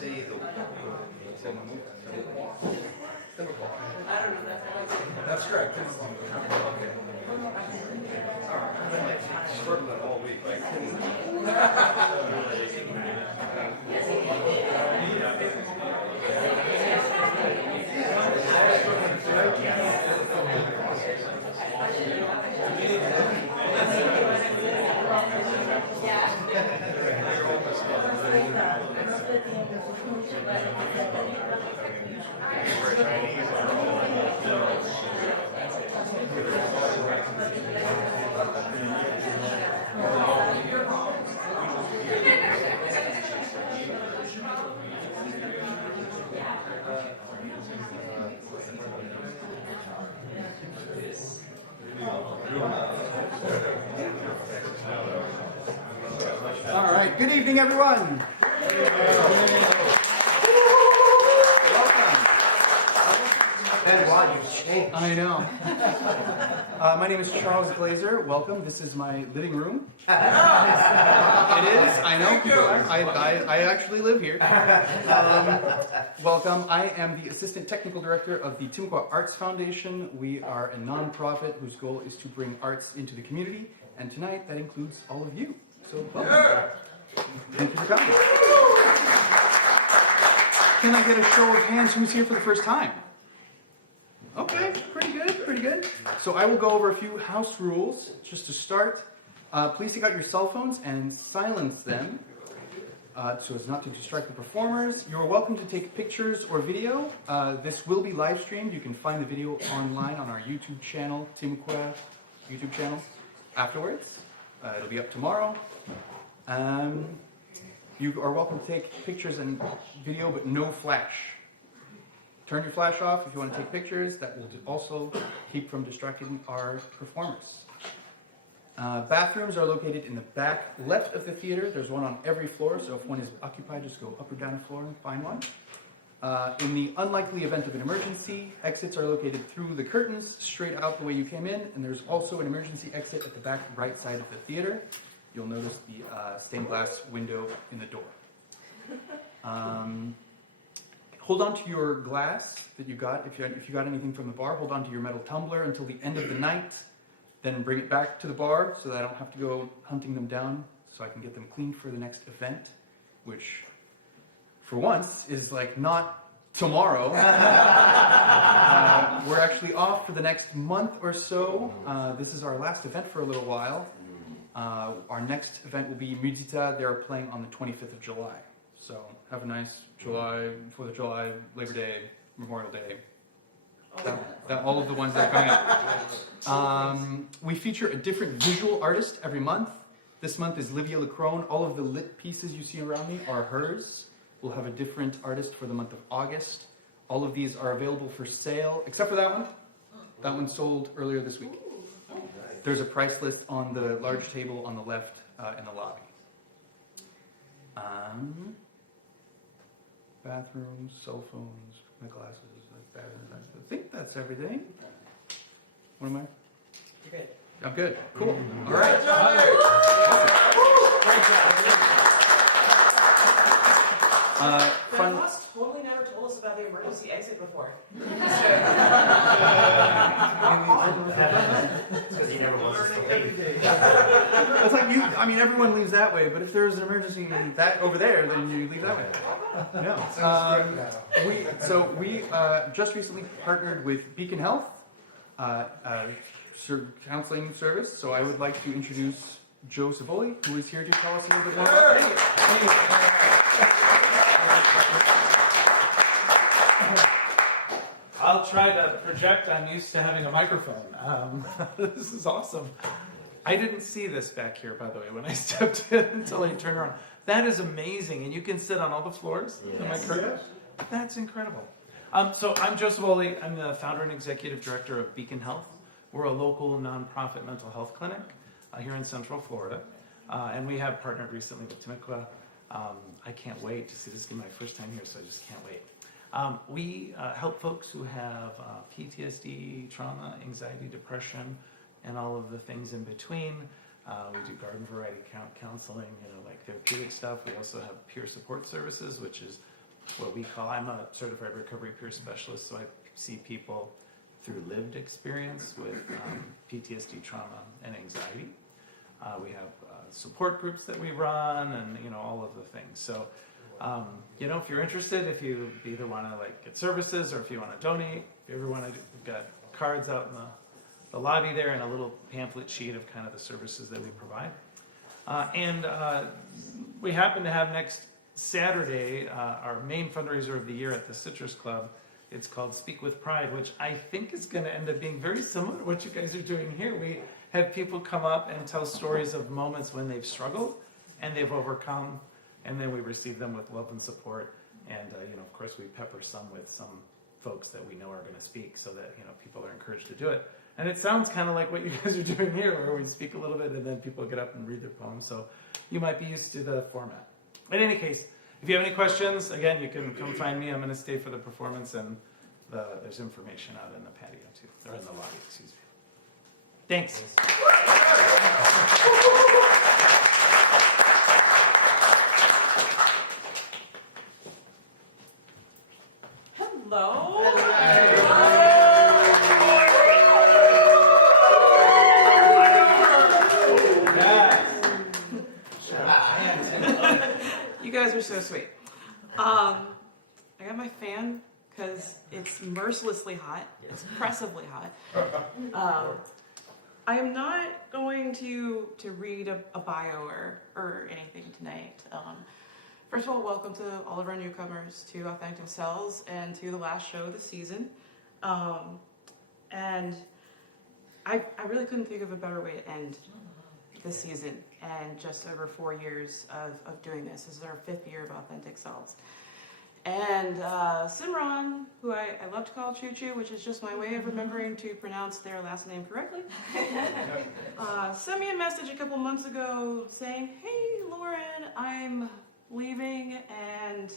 say the That's correct. Okay. I've been like struggling all week. All right, good evening, everyone. I know. My name is Charles Glazer. Welcome. This is my living room. It is. I know. I actually live here. Welcome. I am the Assistant Technical Director of the Timucua Arts Foundation. We are a nonprofit whose goal is to bring arts into the community, and tonight that includes all of you. So welcome. Thank you for coming. Can I get a show of hands who's here for the first time? Okay, pretty good, pretty good. So I will go over a few house rules just to start. Please take out your cell phones and silence them so as not to distract the performers. You're welcome to take pictures or video. This will be live streamed. You can find the video online on our YouTube channel, Timucua YouTube channel, afterwards. It'll be up tomorrow. You are welcome to take pictures and video, but no flash. Turn your flash off if you want to take pictures. That will also keep from distracting our performers. Bathrooms are located in the back left of the theater. There's one on every floor, so if one is occupied, just go up or down a floor and find one. In the unlikely event of an emergency, exits are located through the curtains, straight out the way you came in, and there's also an emergency exit at the back right side of the theater. You'll notice the stained glass window in the door. Hold on to your glass that you got. If you got anything from the bar, hold on to your metal tumbler until the end of the night. Then bring it back to the bar so that I don't have to go hunting them down, so I can get them cleaned for the next event, which, for once, is like not tomorrow. We're actually off for the next month or so. This is our last event for a little while. Our next event will be Mudita. They're playing on the 25th of July. So have a nice July, 4th of July, Labor Day, Memorial Day. All of the ones that are coming up. We feature a different visual artist every month. This month is Livia Lacrone. All of the lit pieces you see around me are hers. We'll have a different artist for the month of August. All of these are available for sale, except for that one. That one sold earlier this week. There's a price list on the large table on the left in the lobby. Bathrooms, cell phones, my glasses. I think that's everything. What am I? You're good. I'm good. Cool. All right. Fun. Ross totally never told us about the emergency exit before. Because he never wants us to leave. It's like everyone leaves that way, but if there's an emergency that over there, then you leave that way. No. We just recently partnered with Beacon Health, counseling service. So I would like to introduce Joe Savoli, who is here to tell us a little bit more about it. I'll try to project. I'm used to having a microphone. This is awesome. I didn't see this back here, by the way, when I stepped in until I turned around. That is amazing. And you can sit on all the floors. Yes. Am I correct? Yes. That's incredible. So I'm Joe Savoli. I'm the founder and executive director of Beacon Health. We're a local nonprofit mental health clinic here in Central Florida. And we have partnered recently with Timucua. I can't wait to see this. This is my first time here, so I just can't wait. We help folks who have PTSD, trauma, anxiety, depression, and all of the things in between. We do garden variety counseling, like therapeutic stuff. We also have peer support services, which is what we call, I'm a certified recovery peer specialist, so I see people through lived experience with PTSD, trauma, and anxiety. We have support groups that we run, and all of the things. So, if you're interested, if you either want to get services or if you want to donate, if you ever want to, we've got cards out in the lobby there and a little pamphlet sheet of kind of the services that we provide. And we happen to have next Saturday our main fundraiser of the year at the Citrus Club. It's called Speak with Pride, which I think is going to end up being very similar to what you guys are doing here. We have people come up and tell stories of moments when they've struggled and they've overcome, and then we receive them with love and support. And of course, we pepper some with some folks that we know are going to speak, so that people are encouraged to do it. And it sounds kind of like what you guys are doing here, where we speak a little bit and then people get up and read their poems. So you might be used to the format. In any case, if you have any questions, again, you can come find me. I'm going to stay for the performance, and there's information out in the patio too, or in the lobby, excuse me. Thanks. Hello. You guys are so sweet. I got my fan because it's mercilessly hot. It's oppressively hot. I am not going to read a bio or anything tonight. First of all, welcome to all of our newcomers to Authentic Selves and to the last show of the season. And I really couldn't think of a better way to end this season and just over 4 years of doing this. This is our 5th year of Authentic Selves. And Simran, who I love to call Choo Choo, which is just my way of remembering to pronounce their last name correctly, sent me a message a couple months ago saying, "Hey Lauren, I'm leaving and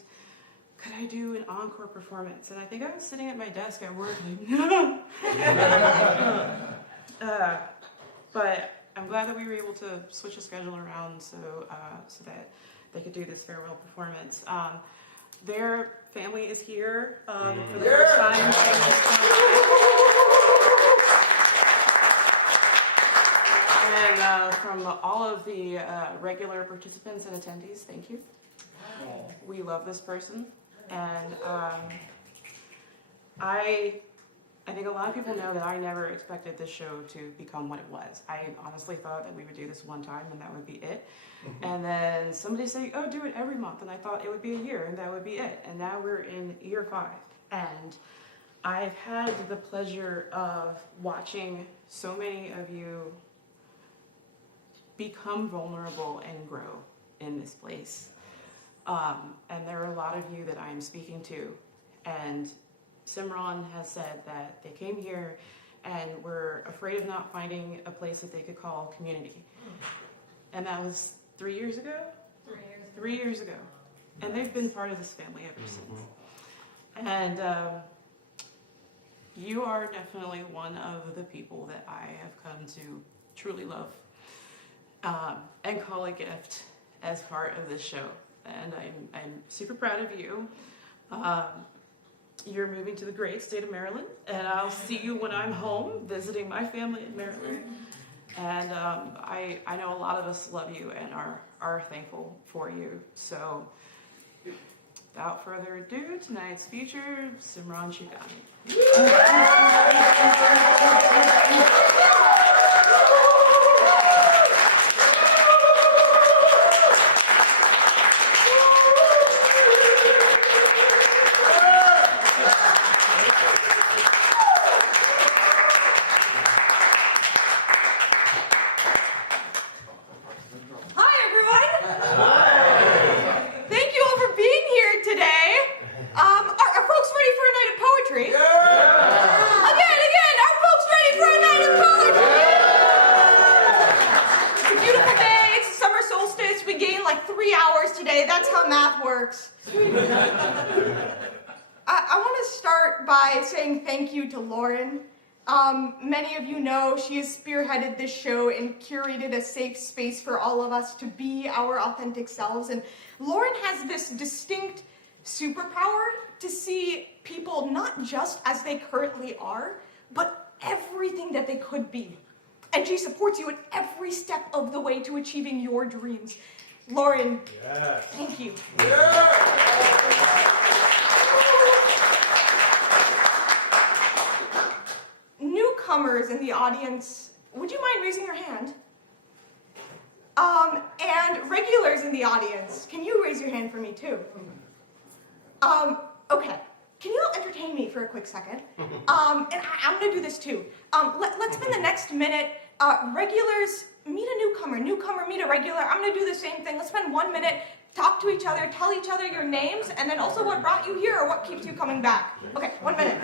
could I do an encore performance?" And I think I was sitting at my desk at work like, no. But I'm glad that we were able to switch the schedule around so that they could do this farewell performance. Their family is here for the first time. And from all of the regular participants and attendees, thank you. We love this person. And I think a lot of people know that I never expected this show to become what it was. I honestly thought that we would do this one time and that would be it. And then somebody said, "Oh, do it every month." And I thought it would be a year and that would be it. And now we're in year 5. And I've had the pleasure of watching so many of you become vulnerable and grow in this place. And there are a lot of you that I'm speaking to. And Simran has said that they came here and were afraid of not finding a place that they could call community. And that was 3 years ago? 3 years ago. And they've been part of this family ever since. And you are definitely one of the people that I have come to truly love and call a gift as part of this show. And I'm super proud of you. You're moving to the great state of Maryland, and I'll see you when I'm home visiting my family in Maryland. And I know a lot of us love you and are thankful for you. So without further ado, tonight's feature, Simran Shugani. I want to start by saying thank you to Lauren. Many of you know she has spearheaded this show and curated a safe space for all of us to be our authentic selves. And Lauren has this distinct superpower to see people not just as they currently are, but everything that they could be. And she supports you at every step of the way to achieving your dreams. Lauren, thank you. Newcomers in the audience, would you mind raising your hand? And regulars in the audience, can you raise your hand for me too? Okay. Can you all entertain me for a quick second? And I'm gonna do this too. Let's spend the next minute, regulars meet a newcomer, newcomer meet a regular. I'm gonna do the same thing. Let's spend 1 minute, talk to each other, tell each other your names, and then also what brought you here or what keeps you coming back. Okay, 1 minute.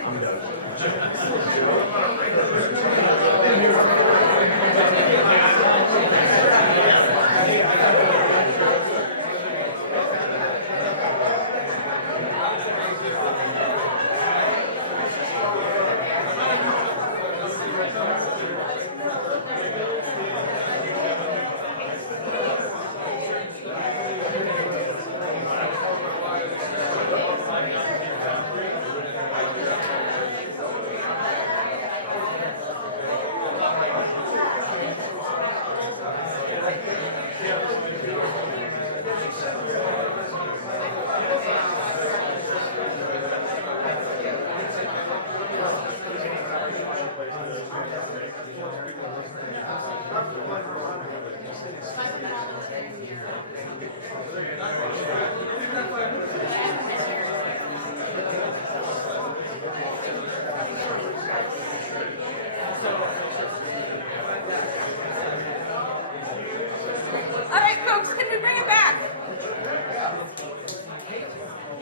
All right, folks, can we bring it back?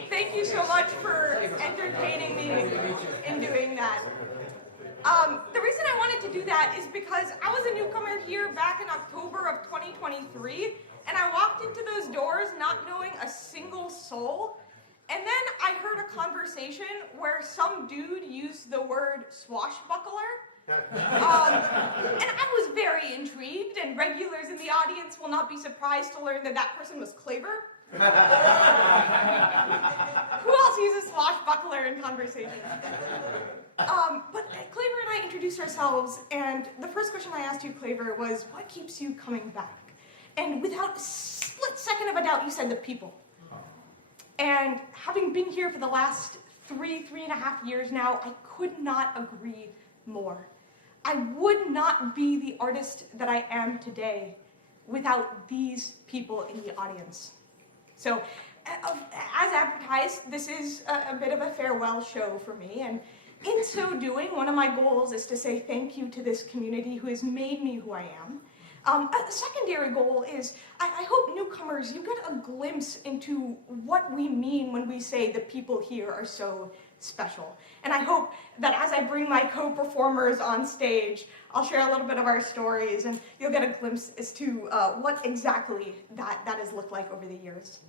Thank you so much for entertaining me in doing that. The reason I wanted to do that is because I was a newcomer here back in October of 2023, and I walked into those doors not knowing a single soul, and then I heard a conversation where some dude used the word swashbuckler. And I was very intrigued, and regulars in the audience will not be surprised to learn that that person was Claver. Who else uses swashbuckler in conversation? But Claver and I introduced ourselves, and the first question I asked you, Claver, was, what keeps you coming back? And without a split second of a doubt, you said the people. And having been here for the last 3.5 years now, I could not agree more. I would not be the artist that I am today without these people in the audience. So, as advertised, this is a bit of a farewell show for me, and in so doing, one of my goals is to say thank you to this community who has made me who I am. A secondary goal is, I hope newcomers, you get a glimpse into what we mean when we say the people here are so special. And I hope that as I bring my co-performers on stage, I'll share a little bit of our stories, and you'll get a glimpse as to what exactly that has looked like over the years.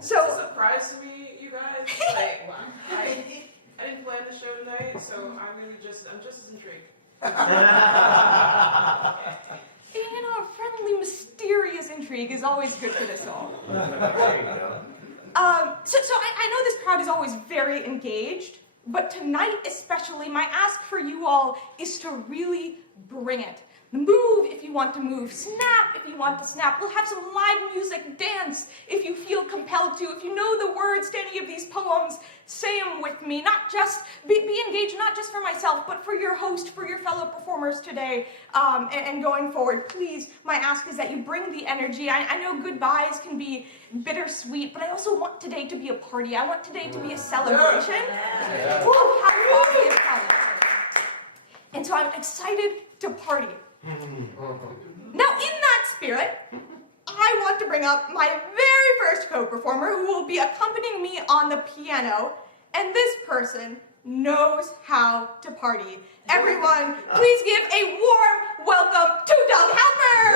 So, It's a surprise to me, you guys. Like, I didn't plan the show tonight, so I'm just as intrigued. you know, a friendly, mysterious intrigue is always good for this all. There you go. So I know this crowd is always very engaged, but tonight especially, my ask for you all is to really bring it. Move if you want to move, snap if you want to snap. We'll have some live music, dance if you feel compelled to. If you know the words to any of these poems, say them with me. Not just, be engaged, not just for myself, but for your host, for your fellow performers today, and going forward. Please, my ask is that you bring the energy. I know goodbyes can be bittersweet, but I also want today to be a party. I want today to be a celebration of how quality is coming. And so I'm excited to party. Now, in that spirit, I want to bring up my very first co-performer who will be accompanying me on the piano, and this person knows how to party. Everyone, please give a warm welcome to Doug Halper!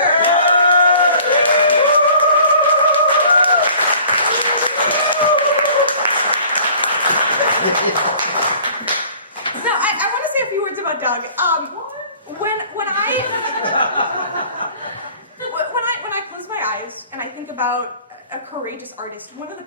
Now, I want to say a few words about Doug. When I close my eyes and I think about a courageous artist, one of the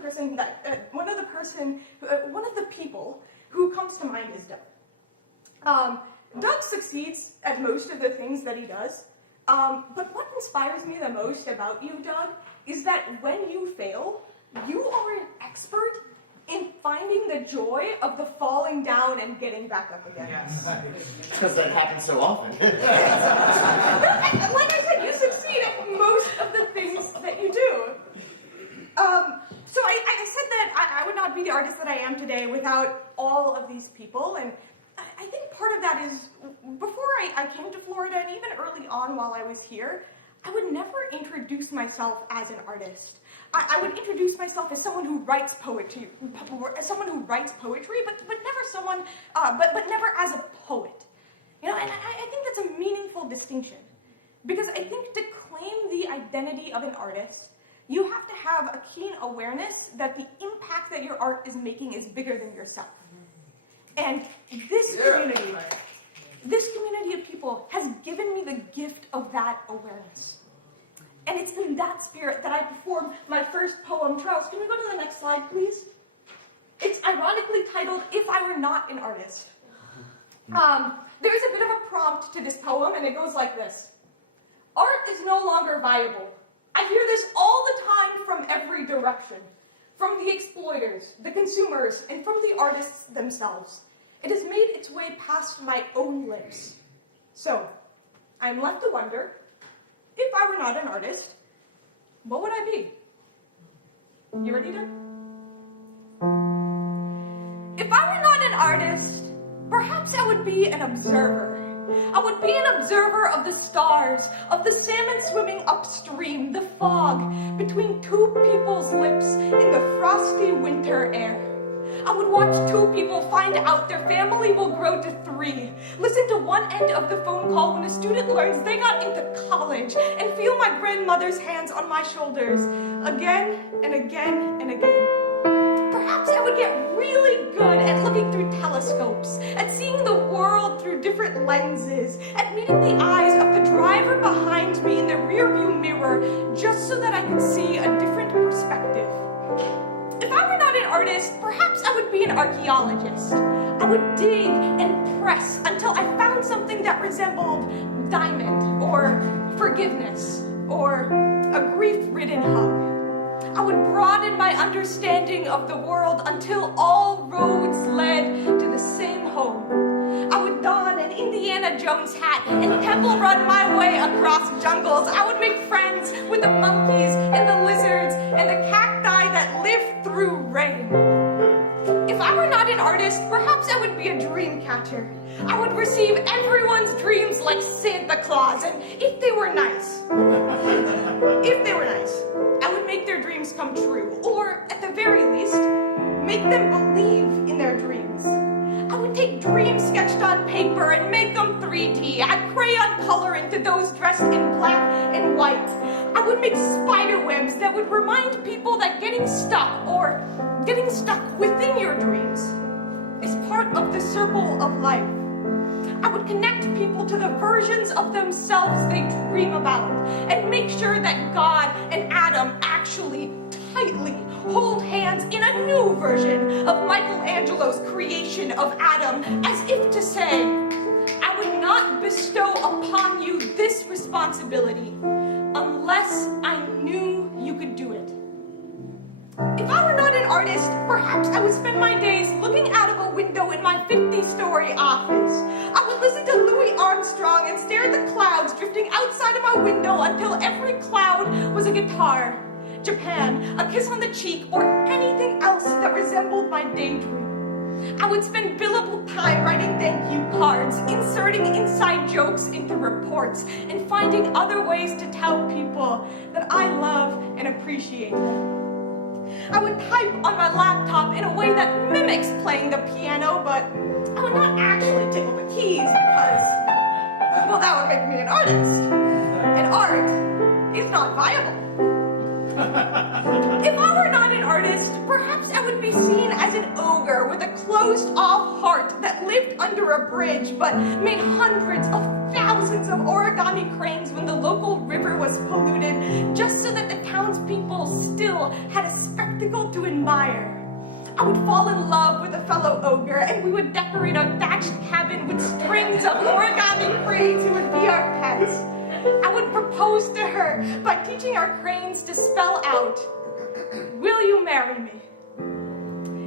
people who comes to mind is Doug. Doug succeeds at most of the things that he does, but what inspires me the most about you, Doug, is that when you fail, you are an expert in finding the joy of the falling down and getting back up again. Yes. Because that happens so often. Like I said, you succeed at most of the things that you do. So I said that I would not be the artist that I am today without all of these people, and I think part of that is, before I came to Florida, and even early on while I was here, I would never introduce myself as an artist. I would introduce myself as someone who writes poetry, but never as a poet. You know, and I think that's a meaningful distinction, because I think to claim the identity of an artist, you have to have a keen awareness that the impact that your art is making is bigger than yourself. And this community of people has given me the gift of that awareness. And it's in that spirit that I performed my first poem. Charles, can we go to the next slide, please? It's ironically titled, If I Were Not an Artist. There's a bit of a prompt to this poem, and it goes like this. Art is no longer viable. I hear this all the time from every direction. From the exploiters, the consumers, and from the artists themselves. It has made its way past my own lips. So, I'm left to wonder, if I were not an artist, what would I be? You ready, Doug? If I were not an artist, perhaps I would be an observer. I would be an observer of the stars, of the salmon swimming upstream, the fog between two people's lips in the frosty winter air. I would watch two people find out their family will grow to 3, listen to one end of the phone call when a student learns they got into college, and feel my grandmother's hands on my shoulders again and again and again. Perhaps I would get really good at looking through telescopes, at seeing the world through different lenses, at meeting the eyes of the driver behind me in the rearview mirror, just so that I could see a different perspective. If I were not an artist, perhaps I would be an archaeologist. I would dig and press until I found something that resembled diamond, or forgiveness, or a grief-ridden hug. I would broaden my understanding of the world until all roads led to the same home. I would don an Indiana Jones hat and temple run my way across jungles. I would make friends with the monkeys and the lizards and the cacti that live through rain. If I were not an artist, perhaps I would be a dream catcher. I would receive everyone's dreams like Santa Claus, and if they were nice, I would make their dreams come true, or at the very least, make them believe in their dreams. I would take dreams sketched on paper and make them 3D. I'd crayon color into those dressed in black and white. I would make spider webs that would remind people that getting stuck, or getting stuck within your dreams, is part of the circle of life. I would connect people to the versions of themselves they dream about, and make sure that God and Adam actually tightly hold hands in a new version of Michelangelo's creation of Adam, as if to say, I would not bestow upon you this responsibility unless I knew you could do it. If I were not an artist, perhaps I would spend my days looking out of a window in my 50-story office. I would listen to Louis Armstrong and stare at the clouds drifting outside of my window until every cloud was a guitar, Japan, a kiss on the cheek, or anything else that resembled my daydream. I would spend billable time writing thank you cards, inserting inside jokes into reports, and finding other ways to tell people that I love and appreciate them. I would type on my laptop in a way that mimics playing the piano, but I would not actually tickle the keys because, well, that would make me an artist. And art is not viable. If I were not an artist, perhaps I would be seen as an ogre with a closed-off heart that lived under a bridge but made hundreds of thousands of origami cranes when the local river was polluted, just so that the townspeople still still had a spectacle to admire. I would fall in love with a fellow ogre, and we would decorate our thatched cabin with strings of origami cranes who would be our pets. I would propose to her by teaching our cranes to spell out, "Will you marry me?"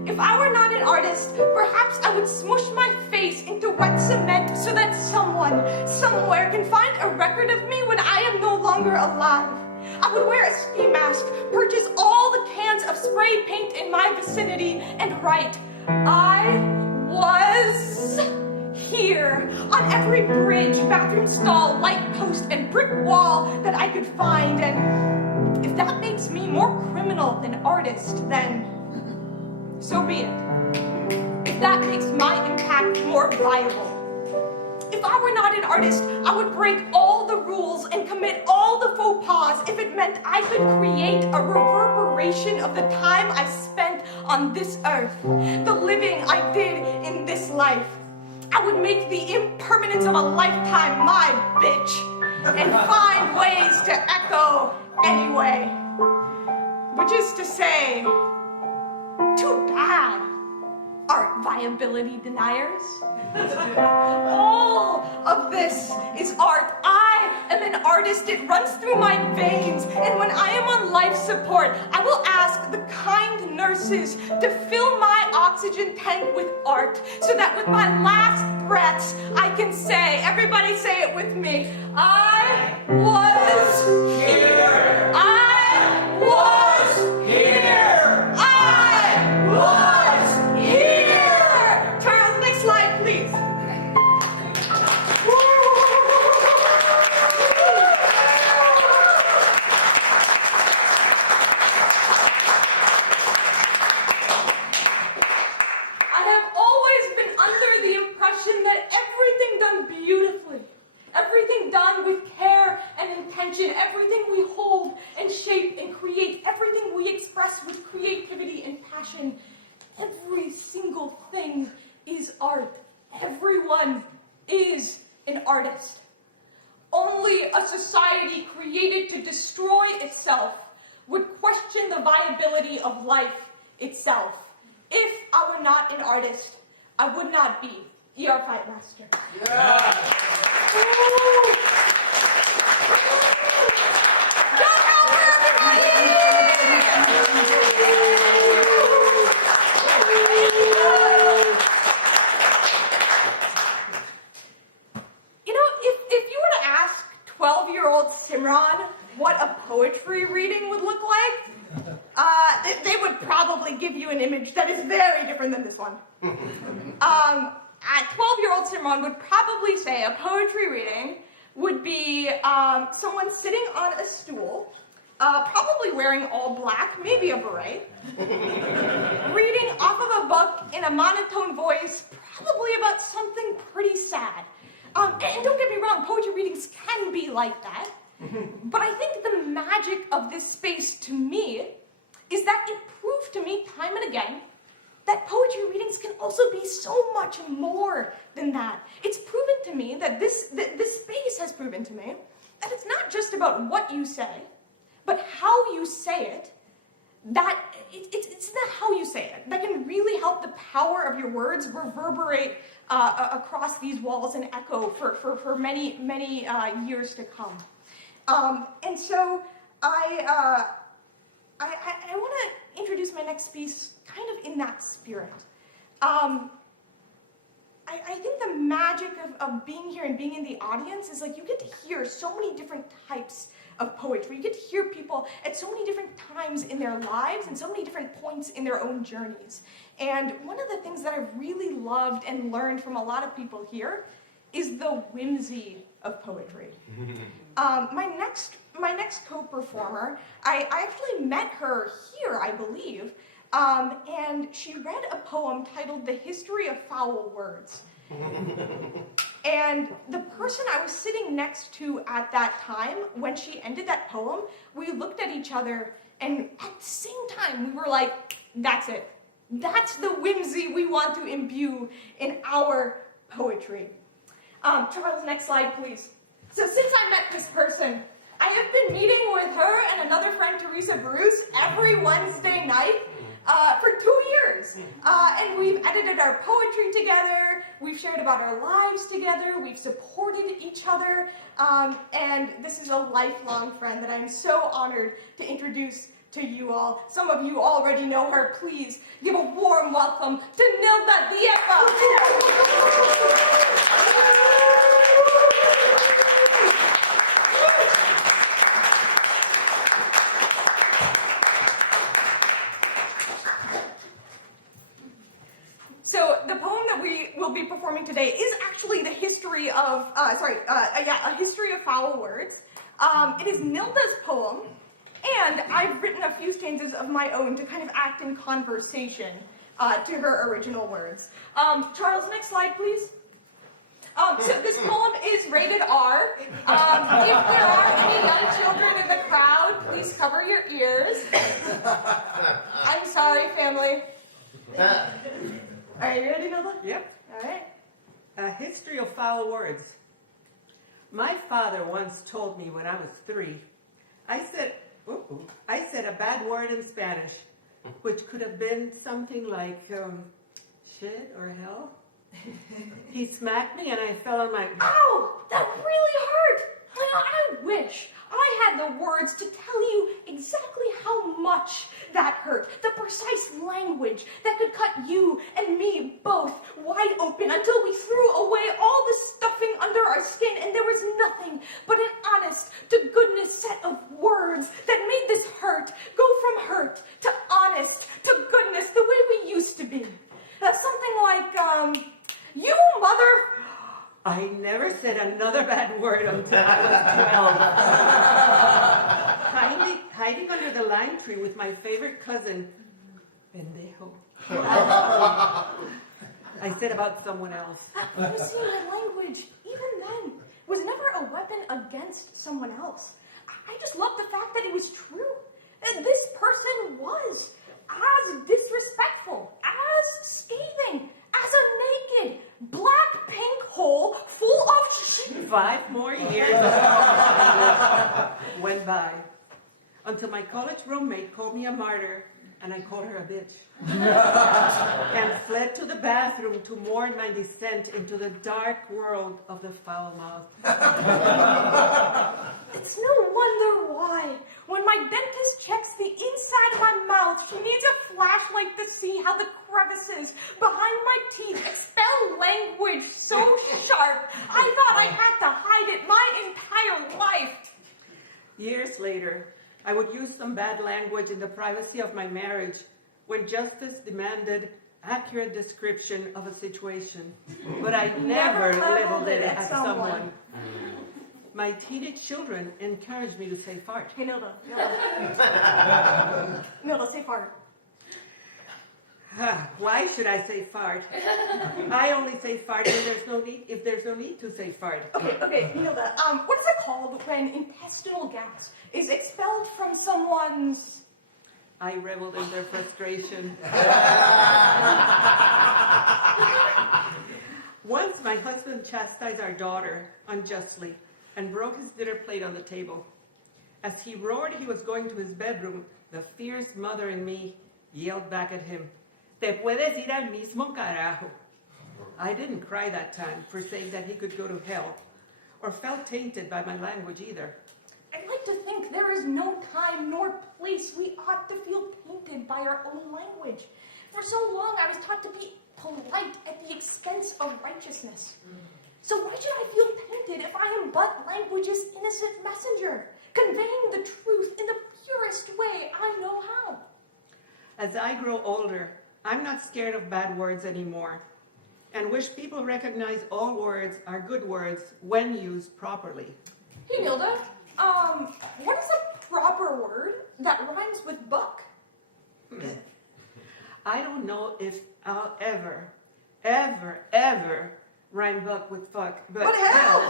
If I were not an artist, perhaps I would smush my face into wet cement so that someone, somewhere, can find a record of me when I am no longer alive. I would wear a ski mask, purchase all the cans of spray paint in my vicinity, and write, "I was here," on every bridge, bathroom stall, light post, and brick wall that I could find. And if that makes me more criminal than artist, then so be it. If that makes my impact more viable. If I were not an artist, I would break all the rules and commit all the faux pas if it meant I could create a reverberation of the time I spent on this earth, the living I did in this life. I would make the impermanence of a lifetime my bitch and find ways to echo anyway. Which is to say, too bad, art viability deniers. All of this is art. I am an artist. It runs through my veins. And when I am on life support, I will ask the kind nurses to fill my oxygen tank with art so that with my last breaths, I can say, everybody say it with me, I was here. I was here. I was here. Charles, next slide, please. I have always been under the impression that everything done beautifully, everything done with care and intention, everything we hold and shape and create, everything we express with creativity and passion, every single thing is art. Everyone is an artist. Only a society created to destroy itself would question the viability of life itself. If I were not an artist, I would not be ER Fight Master. Yeah. You know, if you were to ask 12-year-old Simran what a poetry reading would look like, they would probably give you an image that is very different than this one. 12-year-old Simran would probably say a poetry reading would be someone sitting on a stool, probably wearing all black, maybe a beret, reading off of a book in a monotone voice, probably about something pretty sad. And don't get me wrong, poetry readings can be like that. But I think the magic of this space to me is that it proved to me time and again that poetry readings can also be so much more than that. It's proven to me that this space has proven to me that it's not just about what you say, but how you say it. That it's not how you say it that can really help the power of your words reverberate across these walls and echo for many years to come. And so I want to introduce my next piece kind of in that spirit. I think the magic of being here and being in the audience is like you get to hear so many different types of poetry. You get to hear people at so many different times in their lives and so many different points in their own journeys. And one of the things that I've really loved and learned from a lot of people here is the whimsy of poetry. My next co-performer, I actually met her here, I believe, and she read a poem titled "The History of Foul Words." And the person I was sitting next to at that time, when she ended that poem, we looked at each other, and at the same time, we were like, that's it. That's the whimsy we want to imbue in our poetry. Charles, next slide, please. So since I met this person, I have been meeting with her and another friend, Teresa Bruce, every Wednesday night for 2 years. And we've edited our poetry together, we've shared about our lives together, we've supported each other, and this is a lifelong friend that I'm so honored to introduce to you all. Some of you already know her. Please give a warm welcome to Nilda Diepa. So the poem that we will be performing today is actually the history of, a history of foul words. It is Nilda's poem, and I've written a few stanzas of my own to kind of act in conversation to her original words. Charles, next slide, please. So this poem is rated R. If there are any young children in the crowd, please cover your ears. I'm sorry, family. Are you ready, Nilda? Yep. All right. A history of foul words. My father once told me when I was 3, I said a bad word in Spanish, which could have been something like shit or hell. He smacked me and I fell on my... Ow! That really hurt! I wish I had the words to tell you exactly how much that hurt. The precise language that could cut you and me both wide open until we threw away all the stuffing under our skin and there was nothing but an honest to goodness set of words that made this hurt go from hurt to honest to goodness the way we used to be. Something like, you mother... I never said another bad word until I was 12. Hiding under the lime tree with my favorite cousin, pendejo. I said about someone else. You see, my language, even then, was never a weapon against someone else. I just loved the fact that it was true. And this person was as disrespectful, as scathing, as a naked, black pink hole full of shit. 5 more years went by until my college roommate called me a martyr and I called her a bitch. And fled to the bathroom to mourn my descent into the dark world of the foul mouth. It's no wonder why, when my dentist checks the inside of my mouth, she needs a flashlight to see how the crevices behind my teeth expel language so sharp, I thought I had to hide it my entire life. Years later, I would use some bad language in the privacy of my marriage when justice demanded accurate description of a situation. But I never leveled it at someone. My teenage children encouraged me to say fart. Hey, Nilda. Nilda, say fart. Why should I say fart? I only say fart when if there's no need to say fart. Okay, Nilda, what is it called when intestinal gas is expelled from someone's... I reveled in their frustration. Once my husband chastised our daughter unjustly and broke his dinner plate on the table. As he roared he was going to his bedroom, the fierce mother in me yelled back at him, "Te puedes ir al mismo carajo." I didn't cry that time for saying that he could go to hell, or felt tainted by my language either. I'd like to think there is no time nor place we ought to feel tainted by our own language. For so long I was taught to be polite at the expense of righteousness. So why should I feel tainted if I am but language's innocent messenger, conveying the truth in the purest way I know how? As I grow older, I'm not scared of bad words anymore, and wish people recognize all words are good words when used properly. Hey, Nilda, what is a proper word that rhymes with buck? I don't know if I'll ever rhyme buck with fuck, but hell!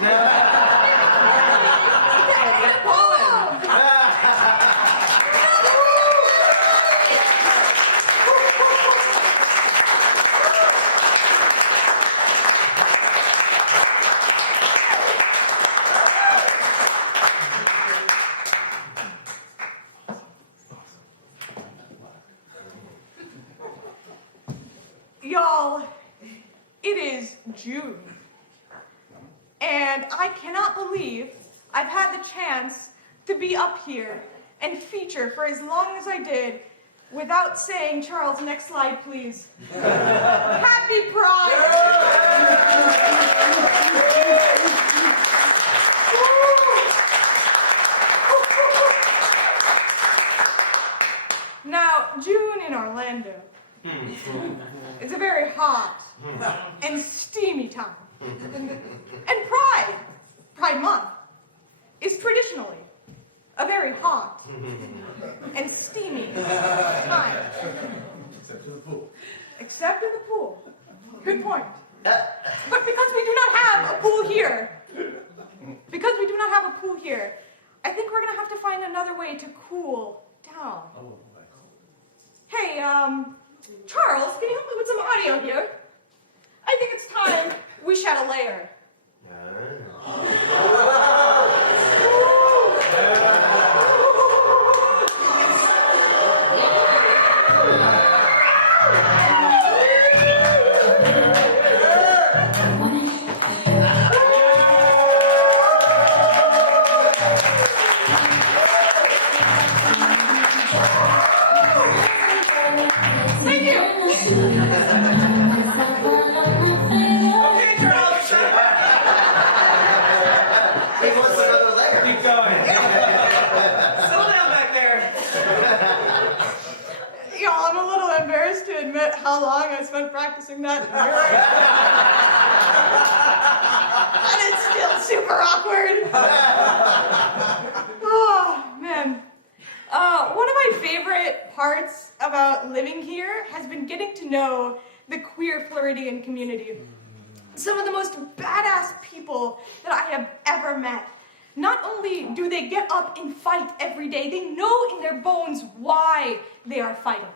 Y'all, it is June. And I cannot believe I've had the chance to be up here and feature for as long as I did without saying, Charles, next slide, please. Happy Pride! Now, June in Orlando. It's a very hot and steamy time. And Pride Month, is traditionally a very hot and steamy time. Except in the pool. Except in the pool. Good point. But because we do not have a pool here, I think we're gonna have to find another way to cool down. Hey, Charles, can you help me with some audio here? I think it's time we shed a layer. Thank you. Okay, Charles. He wants another layer. Keep going. Settle down back there. Y'all, I'm a little embarrassed to admit how long I spent practicing that mirror. And it's still super awkward. Oh, man. One of my favorite parts about living here has been getting to know the queer Floridian community. Some of the most badass people that I have ever met. Not only do they get up and fight every day, they know in their bones why they are fighting.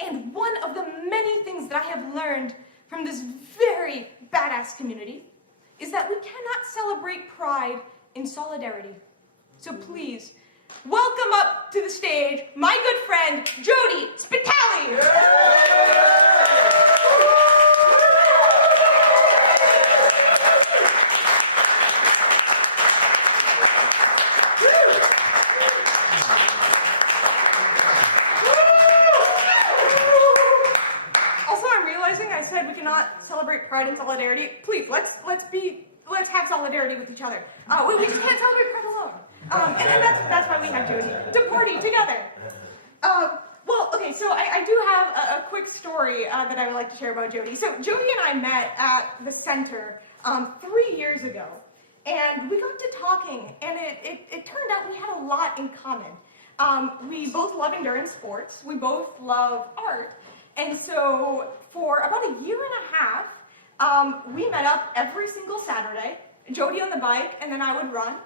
And one of the many things that I have learned from this very badass community is that we cannot celebrate Pride in solidarity. So please, welcome up to the stage my good friend, Jody Spitali. Also, I'm realizing I said we cannot celebrate Pride in solidarity. Please, let's have solidarity with each other. We just can't celebrate Pride alone. And that's why we have Jody, to party together. Well, okay, so I do have a quick story that I would like to share about Jody. So Jody and I met at the center 3 years ago, and we got to talking, and it turned out we had a lot in common. We both love endurance sports, we both love art, and so for about a year and a half, we met up every single Saturday, Jody on the bike, and then I would run.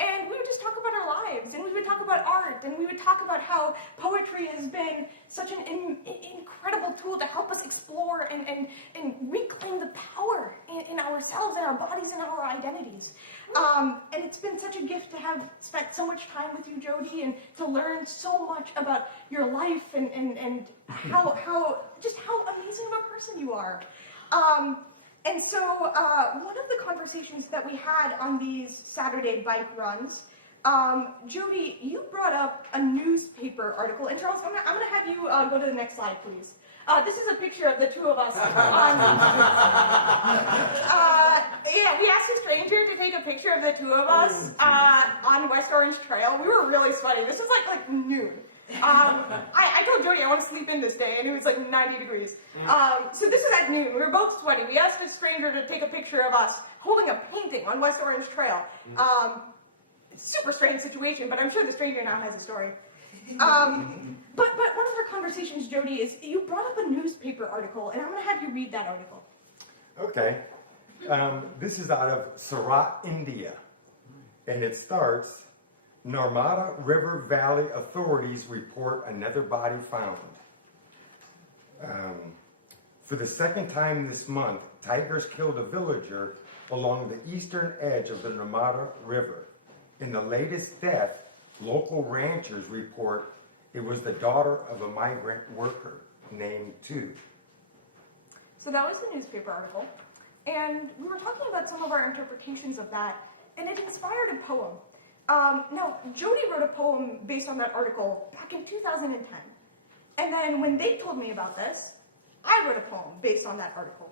And we would just talk about our lives, and we would talk about art, and we would talk about how poetry has been such an incredible tool to help us explore and reclaim the power in ourselves, in our bodies, and our identities. And it's been such a gift to have spent so much time with you, Jody, and to learn so much about your life and how amazing of a person you are. And so one of the conversations that we had on these Saturday bike runs, Jody, you brought up a newspaper article. And Charles, I'm gonna have you go to the next slide, please. This is a picture of the two of us. Yeah, we asked a stranger to take a picture of the two of us on West Orange Trail. We were really sweaty. This was like noon. I told Jody I want to sleep in this day, and it was like 90 degrees. So this is at noon. We were both sweaty. We asked this stranger to take a picture of us holding a painting on West Orange Trail. Super strange situation, but I'm sure the stranger now has a story. But one of our conversations, Jody, is you brought up a newspaper article, and I'm going to have you read that article. Okay. This is out of Surat, India, and it starts, Narmada River Valley authorities report another body found. For the second time this month, tigers killed a villager along the eastern edge of the Narmada River. In the latest death, local ranchers report it was the daughter of a migrant worker named Tu. So that was the newspaper article. And we were talking about some of our interpretations of that, and it inspired a poem. Now, Jody wrote a poem based on that article back in 2010. And then when they told me about this, I wrote a poem based on that article.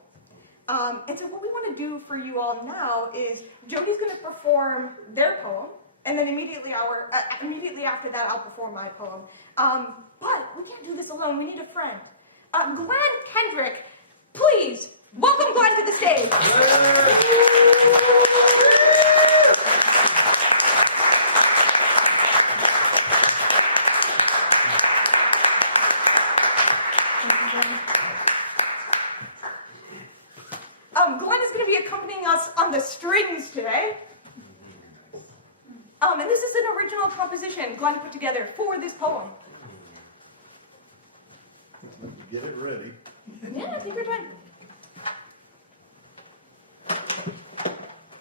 And so what we want to do for you all now is Jody's going to perform their poem, and then immediately after that, I'll perform my poem. But we can't do this alone. We need a friend. Glenn Kendrick, please welcome Glenn to the stage. Glenn is going to be accompanying us on the strings today. And this is an original composition Glenn put together for this poem. Get it ready. Yeah, take your time.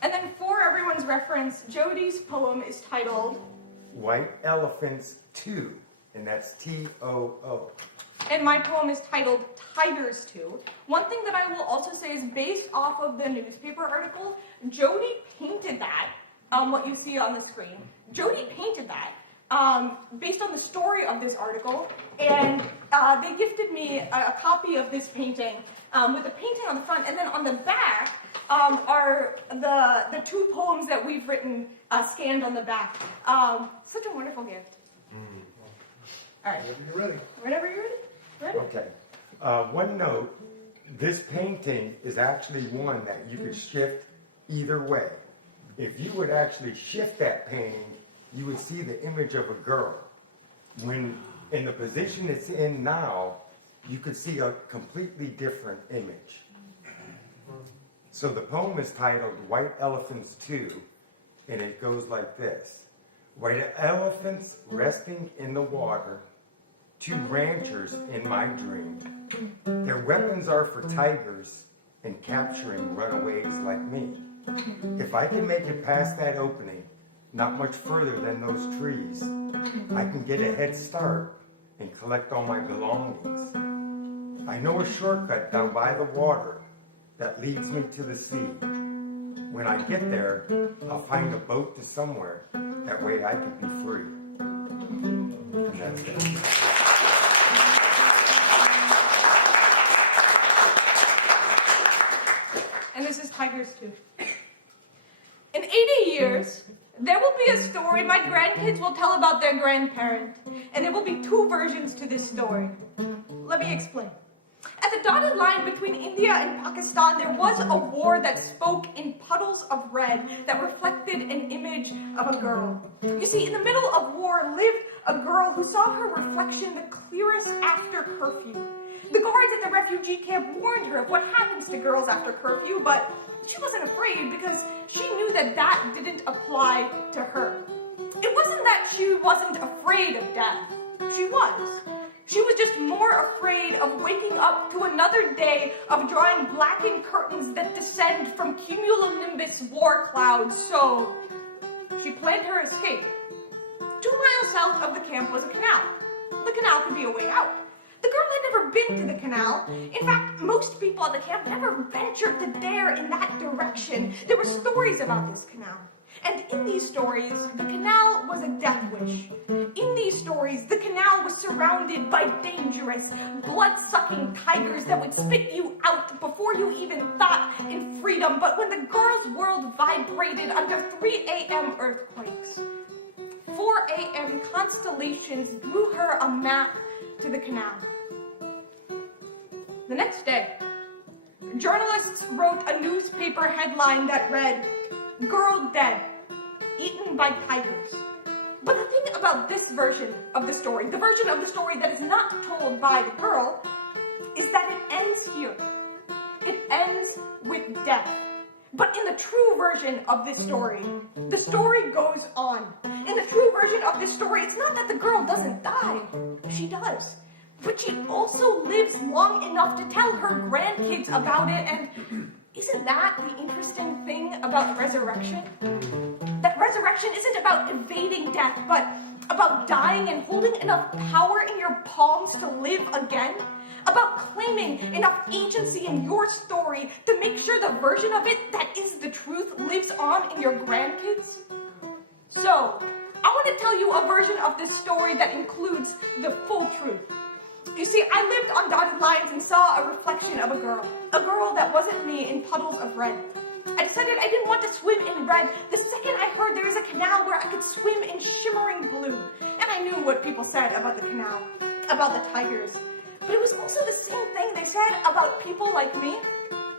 And then for everyone's reference, Jody's poem is titled White Elephants 2, and that's T-O-O. And my poem is titled Tigers 2. One thing that I will also say is based off of the newspaper article, Jody painted that, what you see on the screen. Jody painted that based on the story of this article, and they gifted me a copy of this painting with the painting on the front, and then on the back are the two poems that we've written scanned on the back. Such a wonderful gift. All right. Whenever you're ready. Whenever you're ready. Ready? Okay. One note, this painting is actually one that you could shift either way. If you would actually shift that painting, you would see the image of a girl. When in the position it's in now, you could see a completely different image. So the poem is titled White Elephants 2, and it goes like this. White elephants resting in the water, two ranchers in my dream. Their weapons are for tigers and capturing runaways like me. If I can make it past that opening, not much further than those trees, I can get a head start and collect all my belongings. I know a shortcut down by the water that leads me to the sea. When I get there, I'll find a boat to somewhere. That way I can be free. And that's it. And this is Tigers 2. In 80 years, there will be a story my grandkids will tell about their grandparent, and there will be two versions to this story. Let me explain. At the dotted line between India and Pakistan, there was a war that spoke in puddles of red that reflected an image of a girl. You see, in the middle of war lived a girl who saw her reflection the clearest after curfew. The guards at the refugee camp warned her of what happens to girls after curfew, but she wasn't afraid because she knew that that didn't apply to her. It wasn't that she wasn't afraid of death. She was. She was just more afraid of waking up to another day of drawing blackened curtains that descend from cumulonimbus war clouds, so she planned her escape. 2 miles south of the camp was a canal. The canal could be a way out. The girl had never been to the canal. In fact, most people at the camp never ventured to dare in that direction. There were stories about this canal. And in these stories, the canal was a death wish. In these stories, the canal was surrounded by dangerous, blood-sucking tigers that would spit you out before you even thought in freedom. But when the girl's world vibrated under 3 a.m. earthquakes, 4 a.m. constellations drew her a map to the canal. The next day, journalists wrote a newspaper headline that read, "Girl dead, eaten by tigers." But the thing about this version of the story, the version of the story that is not told by the girl, is that it ends here. It ends with death. But in the true version of this story, the story goes on. In the true version of this story, it's not that the girl doesn't die. She does. But she also lives long enough to tell her grandkids about it, and isn't that the interesting thing about resurrection? That resurrection isn't about evading death, but about dying and holding enough power in your palms to live again. about claiming enough agency in your story to make sure the version of it that is the truth lives on in your grandkids? So, I want to tell you a version of this story that includes the full truth. You see, I lived on dotted lines and saw a reflection of a girl that wasn't me in puddles of red. I decided I didn't want to swim in red the second I heard there was a canal where I could swim in shimmering blue. And I knew what people said about the canal, about the tigers. But it was also the same thing they said about people like me.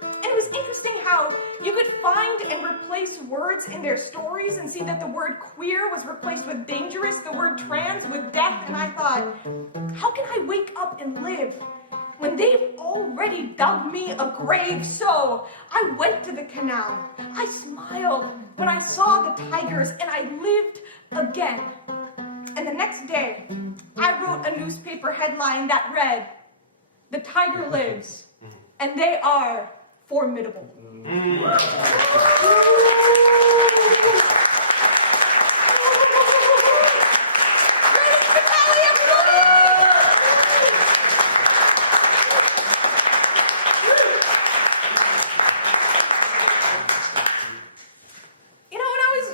And it was interesting how you could find and replace words in their stories and see that the word queer was replaced with dangerous, the word trans with death, and I thought, how can I wake up and live when they've already dug me a grave? So I went to the canal. I smiled when I saw the tigers, and I lived again. And the next day, I wrote a newspaper headline that read, "The tiger lives, and they are formidable."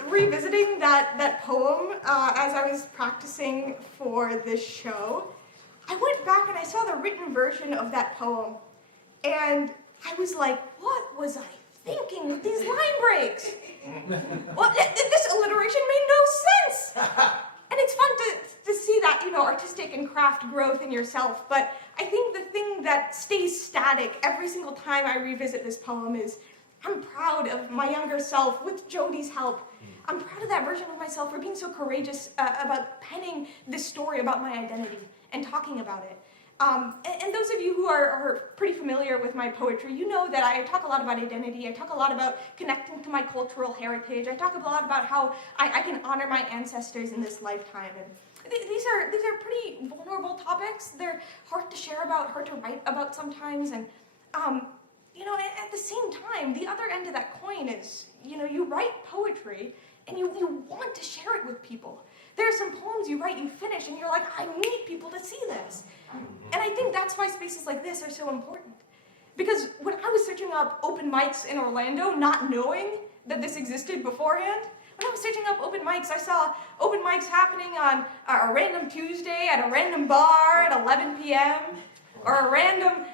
Revisiting that poem as I was practicing for this show, I went back and I saw the written version of that poem, and I was like, what was I thinking with these line breaks? Well, this alliteration made no sense. And it's fun to see that, artistic and craft growth in yourself, but I think the thing that stays static every single time I revisit this poem is I'm proud of my younger self with Jodi's help. I'm proud of that version of myself for being so courageous about penning this story about my identity and talking about it. And those of you who are pretty familiar with my poetry, you know that I talk a lot about identity. I talk a lot about connecting to my cultural heritage. I talk a lot about how I can honor my ancestors in this lifetime. And these are pretty vulnerable topics. They're hard to share about, hard to write about sometimes. And at the same time, the other end of that coin is, you write poetry and you want to share it with people. There are some poems you write, you finish, and you're like, I need people to see this. And I think that's why spaces like this are so important. Because when I was searching up open mics in Orlando, not knowing that this existed beforehand, when I was searching up open mics, I saw open mics happening on a random Tuesday at a random bar at 11 p.m., or a random,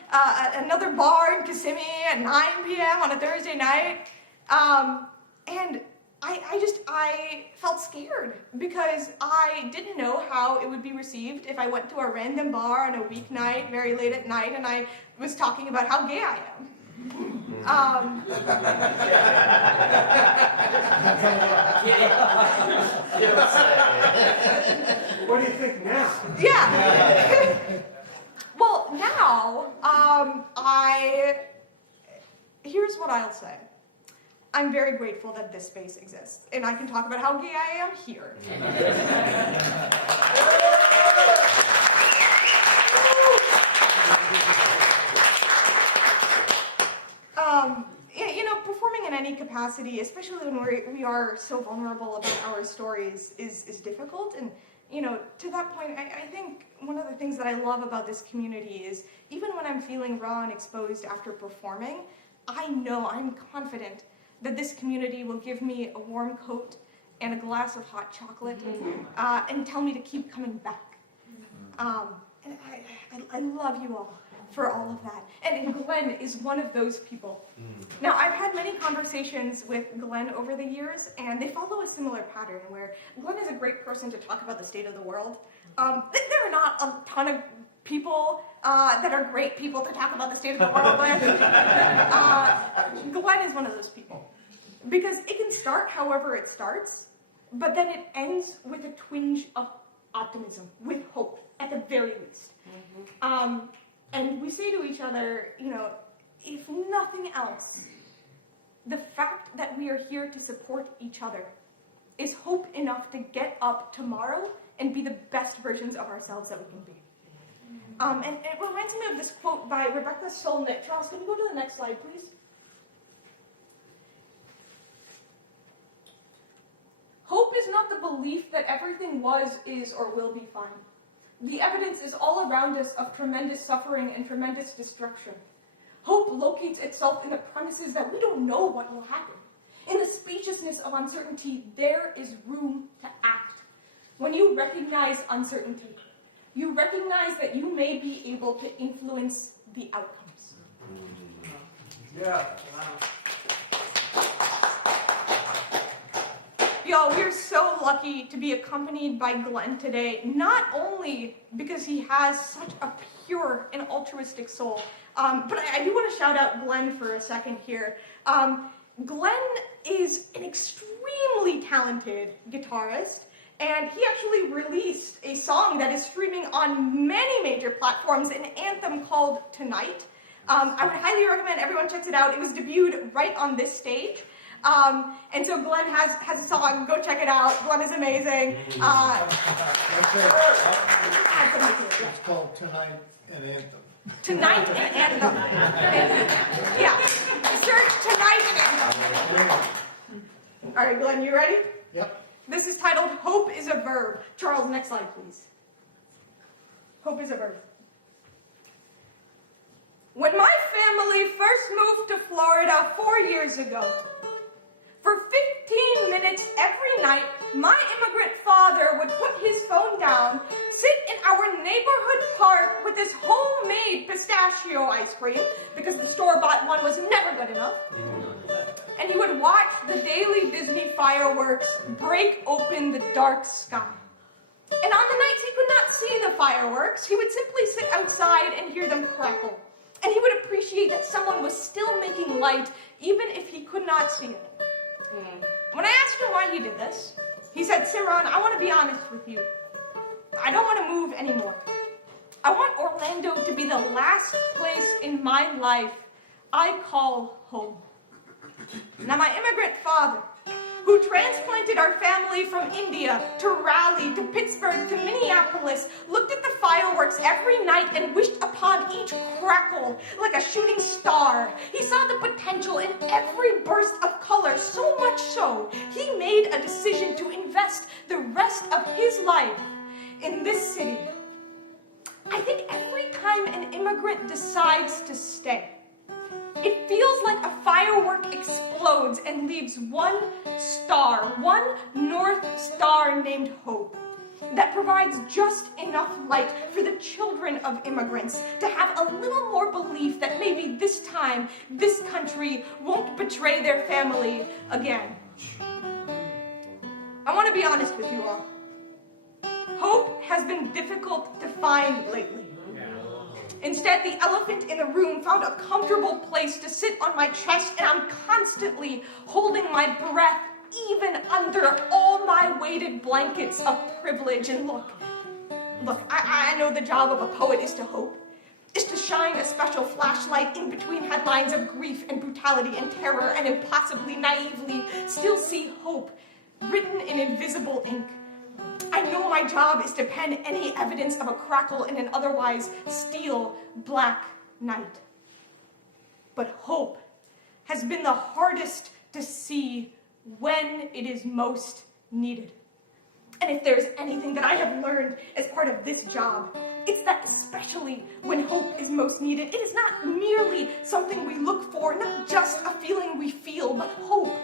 another bar in Kissimmee at 9 p.m. on a Thursday night. And I felt scared because I didn't know how it would be received if I went to a random bar on a weeknight, very late at night, and I was talking about how gay I am. What do you think now? Yeah. Well, now, here's what I'll say. I'm very grateful that this space exists, and I can talk about how gay I am here. Performing in any capacity, especially when we are so vulnerable about our stories, is difficult. And to that point, I think one of the things that I love about this community is even when I'm feeling raw and exposed after performing, I'm confident that this community will give me a warm coat and a glass of hot chocolate and tell me to keep coming back. And I love you all for all of that. And Glenn is one of those people. Now, I've had many conversations with Glenn over the years, and they follow a similar pattern where Glenn is a great person to talk about the state of the world. There are not a ton of people that are great people to talk about the state of the world with. Glenn is one of those people. Because it can start however it starts, but then it ends with a twinge of optimism, with hope, at the very least. And we say to each other, if nothing else, the fact that we are here to support each other is hope enough to get up tomorrow and be the best versions of ourselves that we can be. And it reminds me of this quote by Rebecca Solnit. Charles, can you go to the next slide, please? Hope is not the belief that everything was, is, or will be fine, The evidence is all around us of tremendous suffering and tremendous destruction. Hope locates itself in the premises that we don't know what will happen. In the spaciousness of uncertainty, there is room to act. When you recognize uncertainty, you recognize that you may be able to influence the outcomes. Yeah. Y'all, we're so lucky to be accompanied by Glenn today, not only because he has such a pure and altruistic soul, but I do want to shout out Glenn for a second here. Glenn is an extremely talented guitarist, and he actually released a song that is streaming on many major platforms, an anthem called Tonight. I would highly recommend everyone checks it out. It was debuted right on this stage. And so Glenn has a song. Go check it out. Glenn is amazing. It's called Tonight and Anthem. Tonight and Anthem. Yeah. Search Tonight and Anthem. All right, Glenn, you ready? Yep. This is titled Hope is a Verb. Charles, next slide, please. Hope is a verb. When my family first moved to Florida 4 years ago, for 15 minutes every night, my immigrant father would put his phone down, sit in our neighborhood park with his homemade pistachio ice cream, because the store-bought one was never good enough, and he would watch the daily Disney fireworks break open the dark sky. And on the nights he could not see the fireworks, he would simply sit outside and hear them crackle. And he would appreciate that someone was still making light, even if he could not see it. When I asked him why he did this, he said, Simran, I want to be honest with you. I don't want to move anymore. I want Orlando to be the last place in my life I call home. Now, my immigrant father, who transplanted our family from India to Raleigh to Pittsburgh to Minneapolis, looked at the fireworks every night and wished upon each crackle like a shooting star. He saw the potential in every burst of color, so much so, he made a decision to invest the rest of his life in this city. I think every time an immigrant decides to stay, it feels like a firework explodes and leaves one star, one North Star named hope, that provides just enough light for the children of immigrants to have a little more belief that maybe this time this country won't betray their family again. I want to be honest with you all. Hope has been difficult to find lately. Instead, the elephant in the room found a comfortable place to sit on my chest, and I'm constantly holding my breath even under all my weighted blankets of privilege. And look, I know the job of a poet is to hope, is to shine a special flashlight in between headlines of grief and brutality and terror, and impossibly naively still see hope written in invisible ink. I know my job is to pen any evidence of a crackle in an otherwise still black night. But hope has been the hardest to see when it is most needed. And if there's anything that I have learned as part of this job, it's that especially when hope is most needed, it is not merely something we look for, not just a feeling we feel, but hope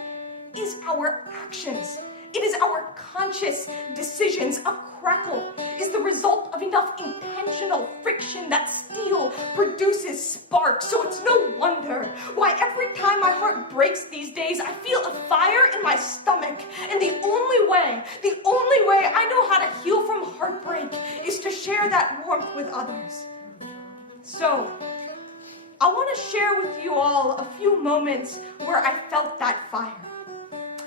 is our actions. It is our conscious decisions. A crackle is the result of enough intentional friction that steel produces sparks. So it's no wonder why every time my heart breaks these days, I feel a fire in my stomach. And the only way I know how to heal from heartbreak is to share that warmth with others. So, I want to share with you all a few moments where I felt that fire.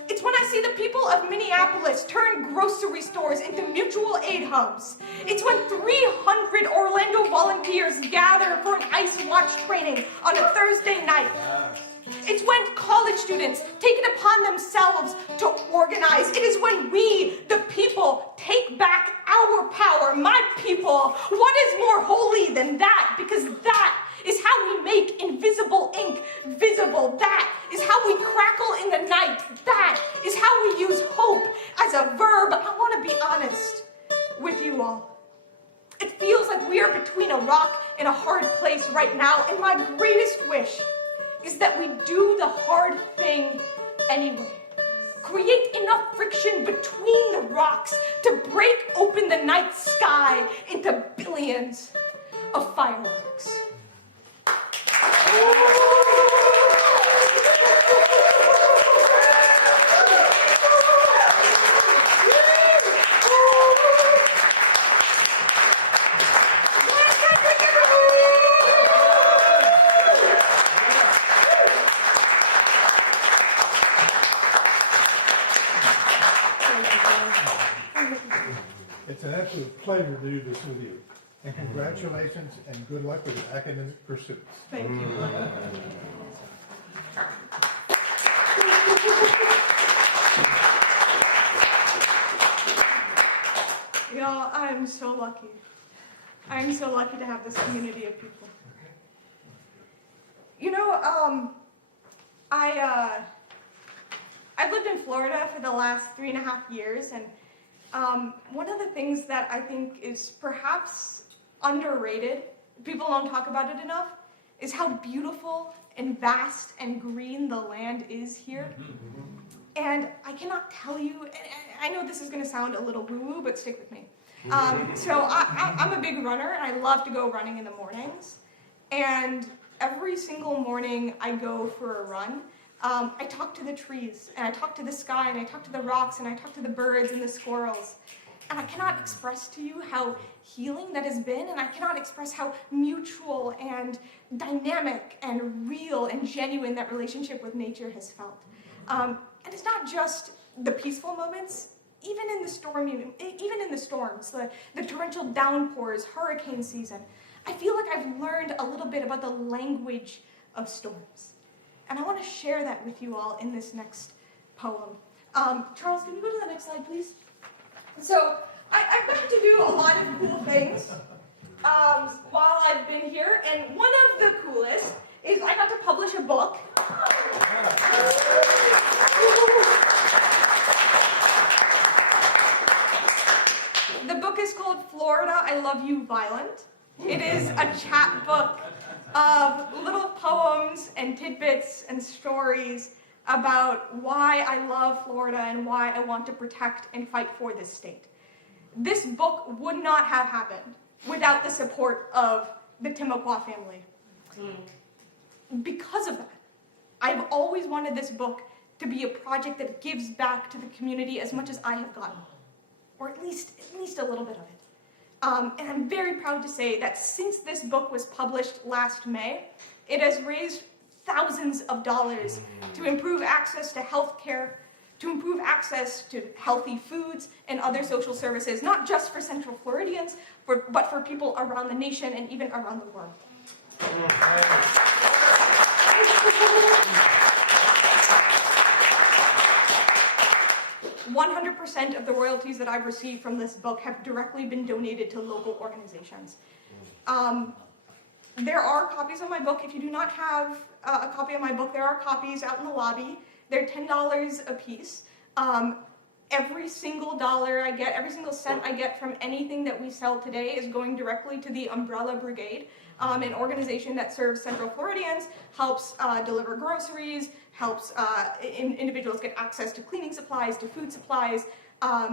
It's when I see the people of Minneapolis turn grocery stores into mutual aid hubs. It's when 300 Orlando volunteers gather for an ice watch training on a Thursday night. It's when college students take it upon themselves to organize. It is when we, the people, take back our power. My people, what is more holy than that? Because that is how we make invisible ink visible. That is how we crackle in the night. That is how we use hope as a verb. I want to be honest with you all. It's feels like we are between a rock and a hard place right now, and my greatest wish is that we do the hard thing anyway. Create enough friction between the rocks to break open the night sky into billions of fireworks. It's an absolute pleasure to do this with you. And congratulations and good luck with your academic pursuits. Thank you. Y'all, I'm so lucky. I'm so lucky to have this community of people. You know, I've lived in Florida for the last 3.5 years, and one of the things that I think is perhaps underrated, people don't talk about it enough, is how beautiful and vast and green the land is here. And I cannot tell you, and I know this is going to sound a little woo-woo, but stick with me. So I'm a big runner, and I love to go running in the mornings. And every single morning I go for a run, I talk to the trees, and I talk to the sky, and I talk to the rocks, and I talk to the birds and the squirrels. And I cannot express to you how healing that has been, and I cannot express how mutual and dynamic and real and genuine that relationship with nature has felt. And it's not just the peaceful moments, even in the storms, the torrential downpours, hurricane season. I feel like I've learned a little bit about the language of storms. And I want to share that with you all in this next poem. Charles, can you go to the next slide, please? So I've gotten to do a lot of cool things while I've been here, and one of the coolest is I got to publish a book. The book is called Florida, I Love You, Violent. It is a chapbook of little poems and tidbits and stories about why I love Florida and why I want to protect and fight for this state. This book would not have happened without the support of the Timucua family. Because of that, I've always wanted this book to be a project that gives back to the community as much as I have gotten, or at least a little bit of it. And I'm very proud to say that since this book was published last May, it has raised thousands of dollars to improve access to health care, to improve access to healthy foods and other social services, not just for Central Floridians, but for people around the nation and even around the world. 100% of the royalties that I've received from this book have directly been donated to local organizations. There are copies of my book. If you do not have a copy of my book, there are copies out in the lobby. They're $10 a piece. Every single dollar I get, every single cent I get from anything that we sell today is going directly to the Umbrella Brigade, an organization that serves Central Floridians, helps deliver groceries, helps individuals get access to cleaning supplies, to food supplies.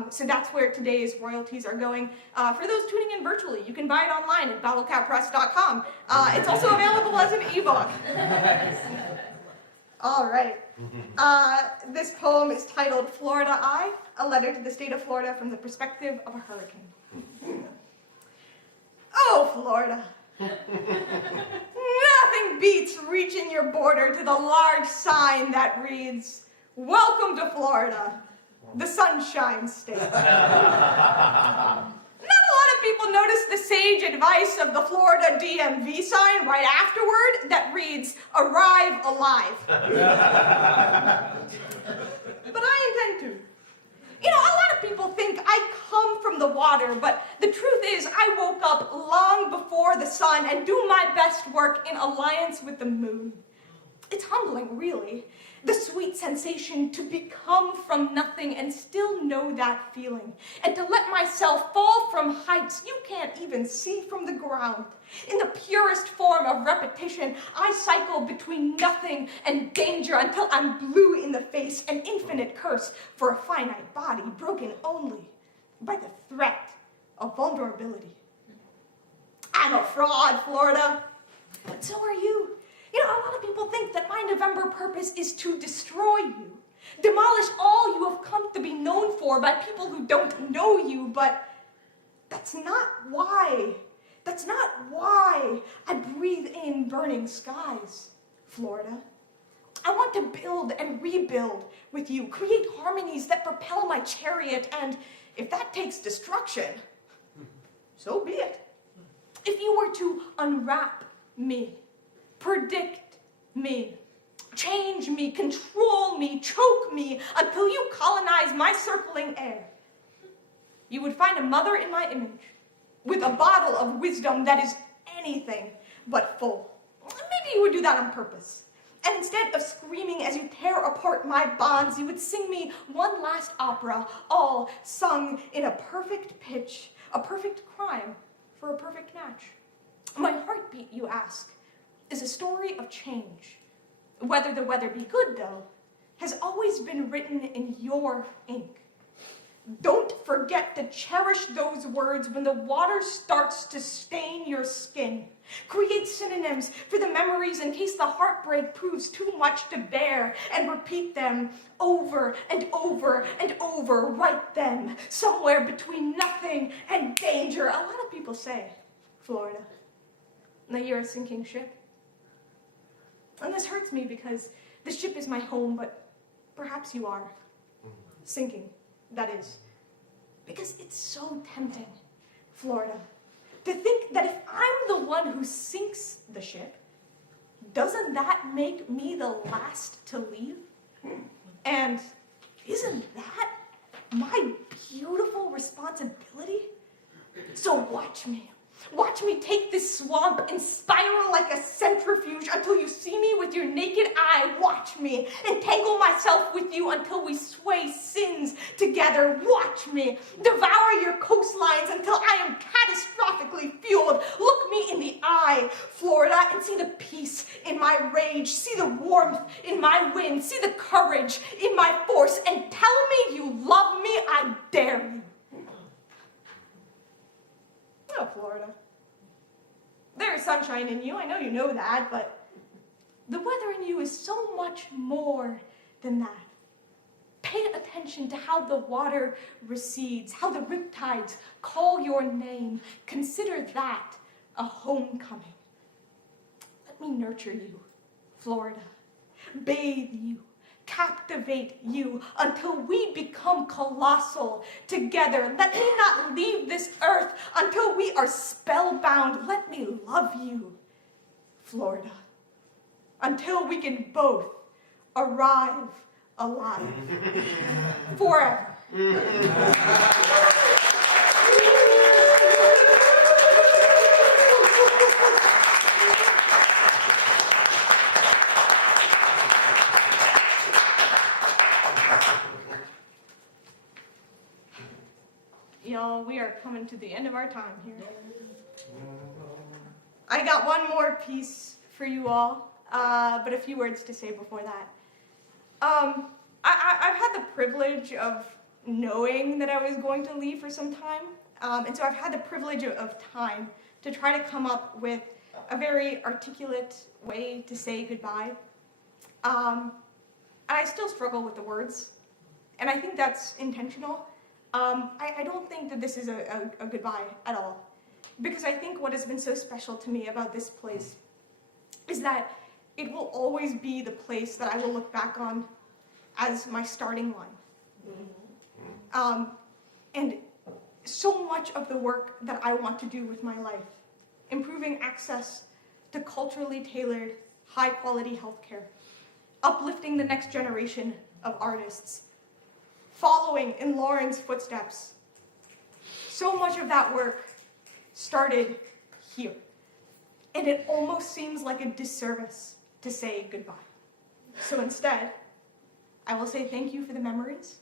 So that's where today's royalties are going. For those tuning in virtually, you can buy it online at battlecatpress.com. It's also available as an ebook. All right. This poem is titled Florida Eye, a letter to the state of Florida from the perspective of a hurricane. Oh, Florida. Nothing beats reaching your border to the large sign that reads, "Welcome to Florida, the Sunshine State." Not a lot of people notice the sage advice of the Florida DMV sign right afterward that reads, "Arrive alive." But I intend to. You know, a lot of people think I come from the water, but the truth is I woke up long before the sun and do my best work in alliance with the moon. It's humbling, really. The sweet sensation to become from nothing and still know that feeling. And to let myself fall from heights you can't even see from the ground. In the purest form of repetition, I cycle between nothing and danger until I'm blue in the face, an infinite curse for a finite body broken only by the threat of vulnerability. I'm a fraud, Florida, but so are you. You know, a lot of people think that my November purpose is to destroy you, demolish all you have come to be known for by people who don't know you, but that's not why. That's not why I breathe in burning skies, Florida. I want to build and rebuild with you, create harmonies that propel my chariot, and if that takes destruction, so be it. If you were to unwrap me, predict me, change me, control me, choke me until you colonize my circling air, you would find a mother in my image with a bottle of wisdom that is anything but full. Maybe you would do that on purpose. And instead of screaming as you tear apart my bonds, you would sing me one last opera, all sung in a perfect pitch, a perfect crime for a perfect match. My heartbeat, you ask, is a story of change. Whether the weather be good, though, has always been written in your ink. Don't forget to cherish those words when the water starts to stain your skin. Create synonyms for the memories in case the heartbreak proves too much to bear, and repeat them over and over and over. Write them somewhere between nothing and danger. A lot of people say, Florida, that you're a sinking ship. And this hurts me because the ship is my home, but perhaps you are sinking. That is, because it's so tempting, Florida, to think that if I'm the one who sinks the ship, doesn't that make me the last to leave? And isn't that my beautiful responsibility? So watch me. Watch me take this swamp and spiral like a centrifuge until you see me with your naked eye. Watch me entangle myself with you until we sway sins together. Watch me devour your coastlines until I am catastrophically fueled. Look me in the eye, Florida, and see the peace in my rage. See the warmth in my wind. See the courage in my force. And tell me you love me, I dare you. No, Florida. There is sunshine in you, I know you know that, but the weather in you is so much more than that. Pay attention to how the water recedes, how the riptides call your name. Consider that a homecoming. Let me nurture you, Florida. Bathe you. Captivate you until we become colossal together. Let me not leave this earth until we are spellbound. Let me love you, Florida, until we can both arrive alive forever. Y'all, we are coming to the end of our time here. I got one more piece for you all, but a few words to say before that. I've had the privilege of knowing that I was going to leave for some time, and so I've had the privilege of time to try to come up with a very articulate way to say goodbye. And I still struggle with the words, and I think that's intentional. I don't think that this is a goodbye at all, because I think what has been so special to me about this place is that it will always be the place that I will look back on as my starting line. And so much of the work that I want to do with my life, improving access to culturally tailored, high-quality healthcare, uplifting the next generation of artists, following in Lauren's footsteps. So much of that work started here. And it almost seems like a disservice to say goodbye. So instead, I will say thank you for the memories,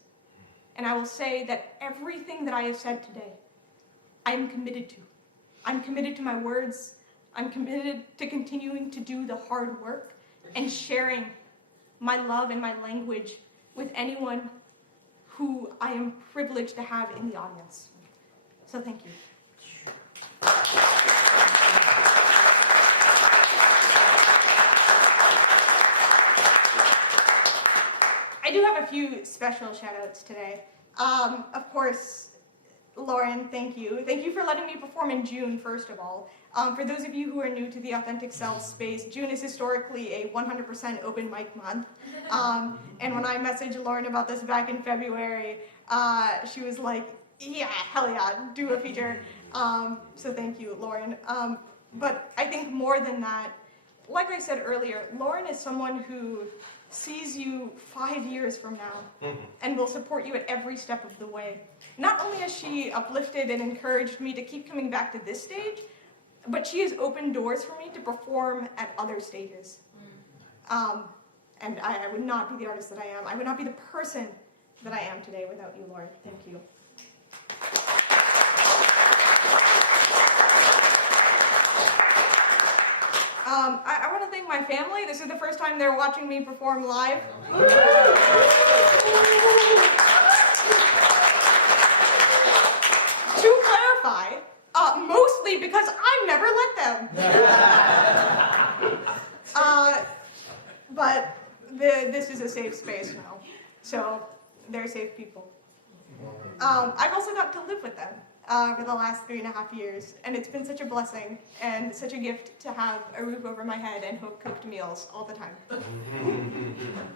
and I will say that everything that I have said today, I am committed to. I'm committed to my words. I'm committed to continuing to do the hard work and sharing my love and my language with anyone who I am privileged to have in the audience. So thank you. I do have a few special shout-outs today. Of course, Lauren, thank you. Thank you for letting me perform in June, first of all. For those of you who are new to the Authentic Selves space, June is historically a 100% open mic month. And when I messaged Lauren about this back in February, she was like, yeah, hell yeah, do a feature. So thank you, Lauren. But I think more than that, like I said earlier, Lauren is someone who sees you 5 years from now and will support you at every step of the way. Not only has she uplifted and encouraged me to keep coming back to this stage, but she has opened doors for me to perform at other stages. And I would not be the artist that I am. I would not be the person that I am today without you, Lauren. Thank you. I want to thank my family. This is the first time they're watching me perform live. To clarify, mostly because I never let them. But this is a safe space now, so they're safe people. I've also got to live with them for the last 3.5 years, and it's been such a blessing and such a gift to have a roof over my head and home-cooked meals all the time.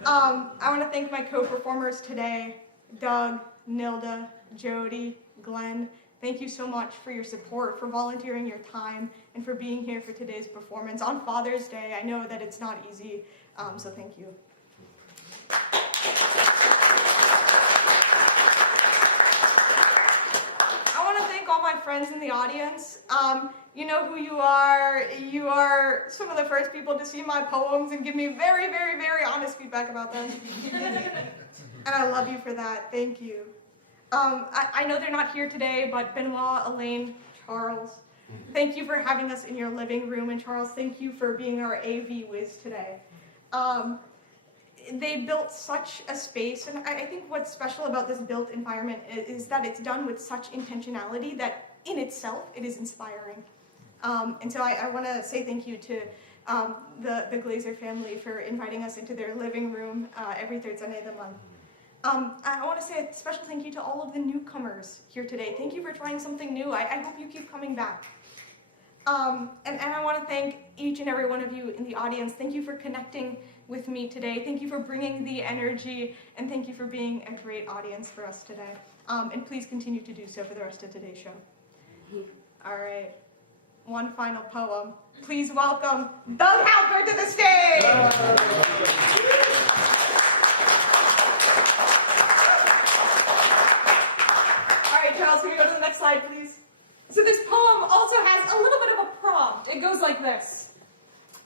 I want to thank my co-performers today, Doug, Nilda, Jody, Glenn. Thank you so much for your support, for volunteering your time, and for being here for today's performance on Father's Day. I know that it's not easy, so thank you. All my friends in the audience. You know who you are. You are some of the first people to see my poems and give me very, very, very honest feedback about them. And I love you for that. Thank you. I know they're not here today, but Benoit, Elaine, Charles, thank you for having us in your living room. And Charles, thank you for being our AV whiz today. They built such a space, and I think what's special about this built environment is that it's done with such intentionality that in itself it is inspiring. And so I want to say thank you to the Glazer family for inviting us into their living room every third Sunday of the month. I want to say a special thank you to all of the newcomers here today. Thank you for trying something new. I hope you keep coming back. And I want to thank each and every one of you in the audience. Thank you for connecting with me today. Thank you for bringing the energy, and thank you for being a great audience for us today. And please continue to do so for the rest of today's show. All right, one final poem. Please welcome Doug Halper to the stage. All right, Charles, can we go to the next slide, please? So this poem also has a little bit of a prompt. It goes like this.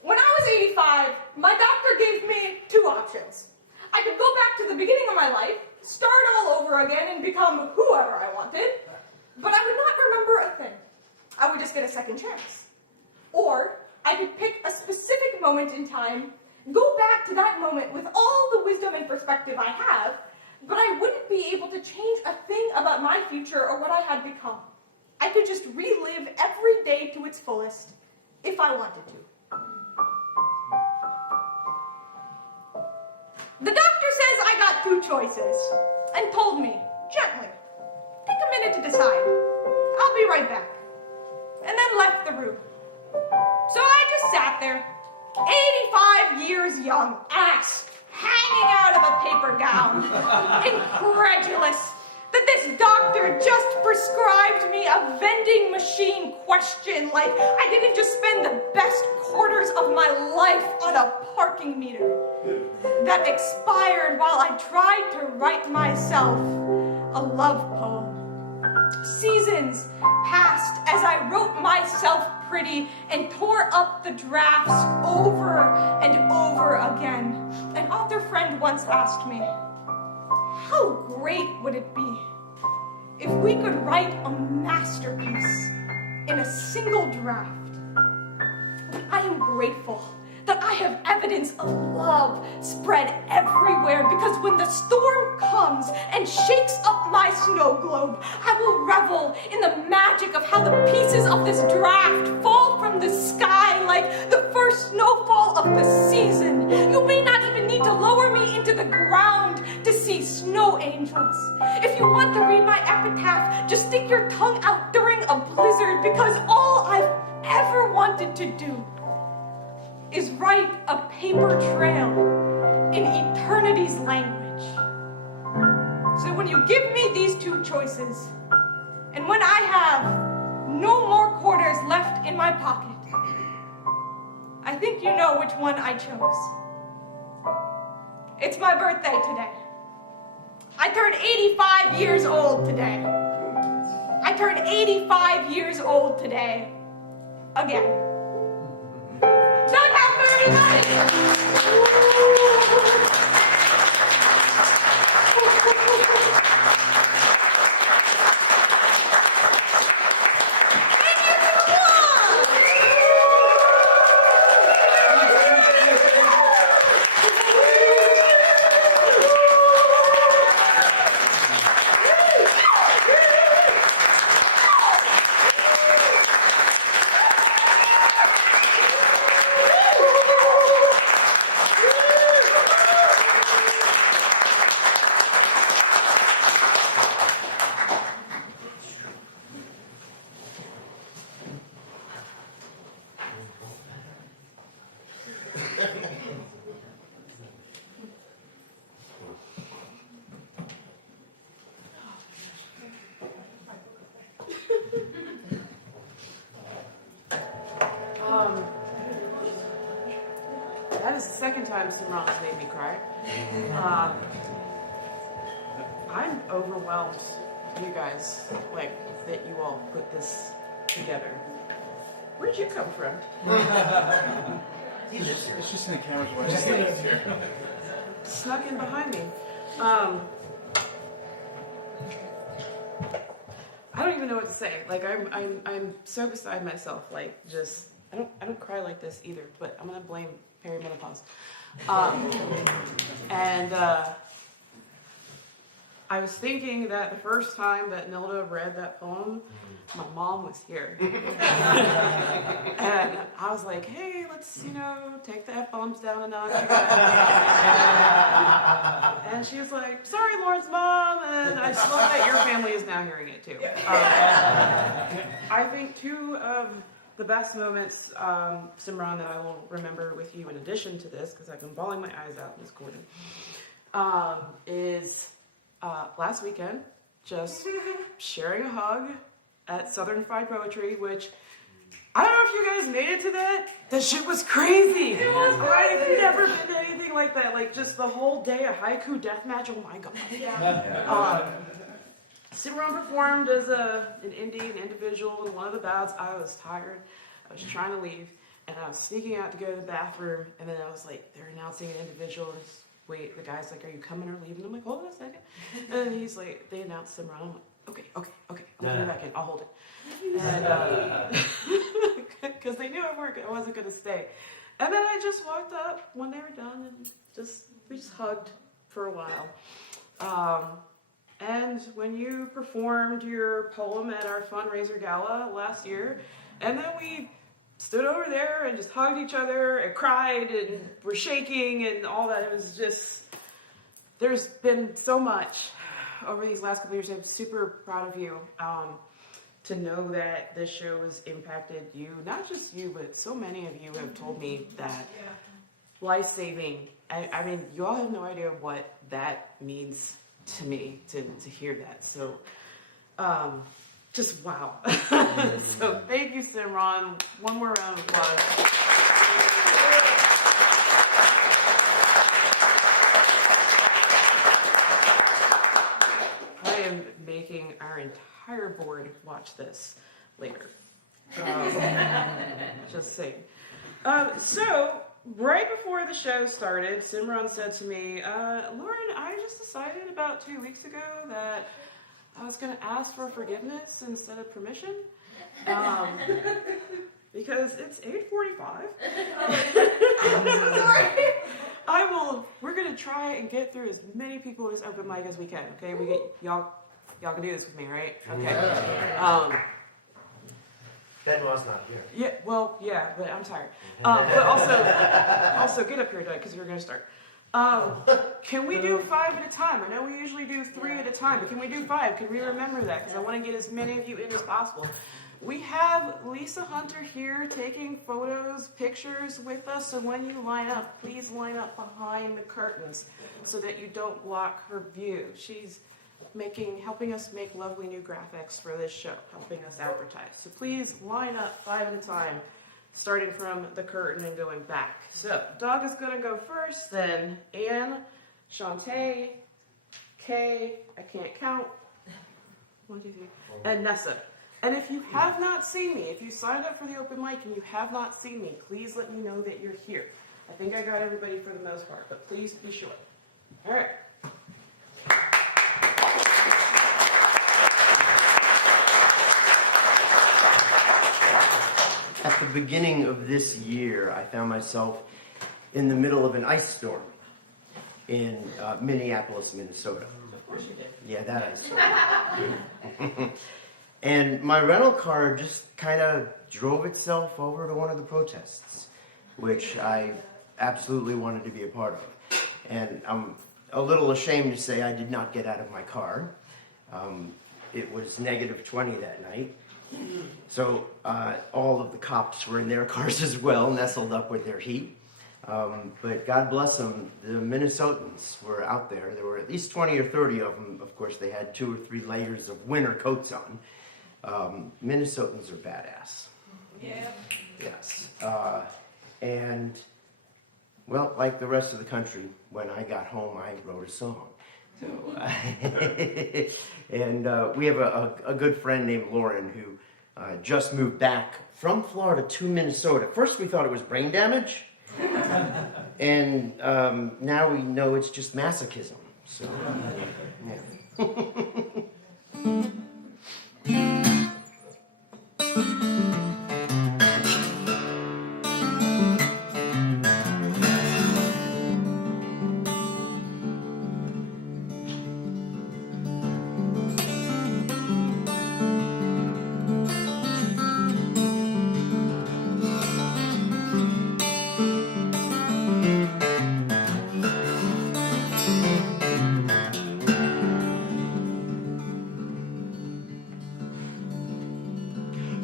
When I was 85, my doctor gave me 2 options. I could go back to the beginning of my life, start all over again, and become whoever I wanted, but I would not remember a thing. I would just get a second chance. Or I could pick a specific moment in time, go back to that moment with all the wisdom and perspective I have, but I wouldn't be able to change a thing about my future or what I had become. I could just relive every day to its fullest if I wanted to. The doctor says I got 2 choices and told me, gently, take a minute to decide. I'll be right back. And then left the room. So I just sat there, 85 years young, ass hanging out of a paper gown, incredulous that this doctor just prescribed me a vending machine question like I didn't just spend the best quarters of my life on a parking meter that expired while I tried to write myself a love poem. Seasons passed as I wrote myself pretty and tore up the drafts over and over again. An author friend once asked me, how great would it be if we could write a masterpiece in a single draft? I am grateful that I have evidence of love spread everywhere, because when the storm comes and shakes up my snow globe, I will revel in the magic of how the pieces of this draft fall from the sky like the first snowfall of the season. You may not even need to lower me into the ground to see snow angels. If you want to read my epitaph, just stick your tongue out during a blizzard, because all I've ever wanted to do is write a paper trail in eternity's language. So when you give me these two choices, and when I have no more quarters left in my pocket, I think you know which one I chose. It's my birthday today. I turned 85 years old today. I turned 85 years old today. Again. Doug Halper, everybody! That is the second time Simran has made me cry. I'm overwhelmed, you guys, like, that you all put this together. Where'd you come from? It's just in the camera's way. Snuck in behind me. I don't even know what to say. Like, I'm so beside myself. Like, just I don't cry like this either. But I'm gonna blame perimenopause. I was thinking that the first time that Nilda read that poem, my mom was here. And I was like, hey, let's, take the F-bombs down a notch. And she was like, sorry, Lauren's mom. And I just love that your family is now hearing it too. I think two of the best moments, Simran, that I will remember with you in addition to this, because I've been bawling my eyes out in this corner, is last weekend, just sharing a hug at Southern Fried Poetry, which I don't know if you guys made it to that. That shit was crazy. It was crazy. I've never been to anything like that. Like, just the whole day, a haiku deathmatch. Oh my god. Yeah. Simran performed as an individual in one of the bouts. I was tired. I was trying to leave, and I was sneaking out to go to the bathroom, and then I was like, they're announcing an individual. Wait, the guy's like, are you coming or leaving? I'm like, hold on a second. And then he's like, they announced Simran. I'm like, okay. I'm coming back in. I'll hold it. And because they knew I wasn't going to stay. And then I just walked up when they were done, and we just hugged for a while. And when you performed your poem at our fundraiser gala last year, and then we stood over there and just hugged each other and cried and were shaking and all that. It was just, there's been so much over these last couple of years. I'm super proud of you to know that this show has impacted you. Not just you, but so many of you have told me that life-saving. I mean, you all have no idea what that means to me to hear that. So, just wow. So thank you, Simran. One more round of applause. I am making our entire board watch this later. Just saying. So, right before the show started, Simran said to me, Lauren, I just decided about 2 weeks ago that I was going to ask for forgiveness instead of permission. Because it's 8:45. We're going to try and get through as many people in this open mic as we can, okay? Y'all can do this with me, right? Okay. Benoit's not here. Yeah, well, yeah, but I'm tired. But also get up here, Doug, because we're going to start. Can we do 5 at a time? I know we usually do 3 at a time, but can we do 5? Can we remember that? Because I want to get as many of you in as possible. We have Lisa Hunter here taking photos, pictures with us, so when you line up, please line up behind the curtains so that you don't block her view. She's helping us make lovely new graphics for this show, helping us advertise. So please line up 5 at a time, starting from the curtain and going back. So Doug is going to go first, then Anne, Shantae, Kay, I can't count, 1, 2, 3, and Nessa. And if you have not seen me, if you signed up for the open mic and you have not seen me, please let me know that you're here. I think I got everybody for the most part, but please be sure. All right. At the beginning of this year, I found myself in the middle of an ice storm in Minneapolis, Minnesota. Of course you did. Yeah, that ice storm. And my rental car just kind of drove itself over to one of the protests, which I absolutely wanted to be a part of. And I'm a little ashamed to say I did not get out of my car. It was -20 that night. So all of the cops were in their cars as well, nestled up with their heat. But God bless them, the Minnesotans were out there. There were at least 20 or 30 of them. Of course, they had 2 or 3 layers of winter coats on. Minnesotans are badass. Yeah. Yes. And, well, like the rest of the country, when I got home, I wrote a song. So, and we have a good friend named Lauren who just moved back from Florida to Minnesota. First we thought it was brain damage, and now we know it's just masochism. So, yeah.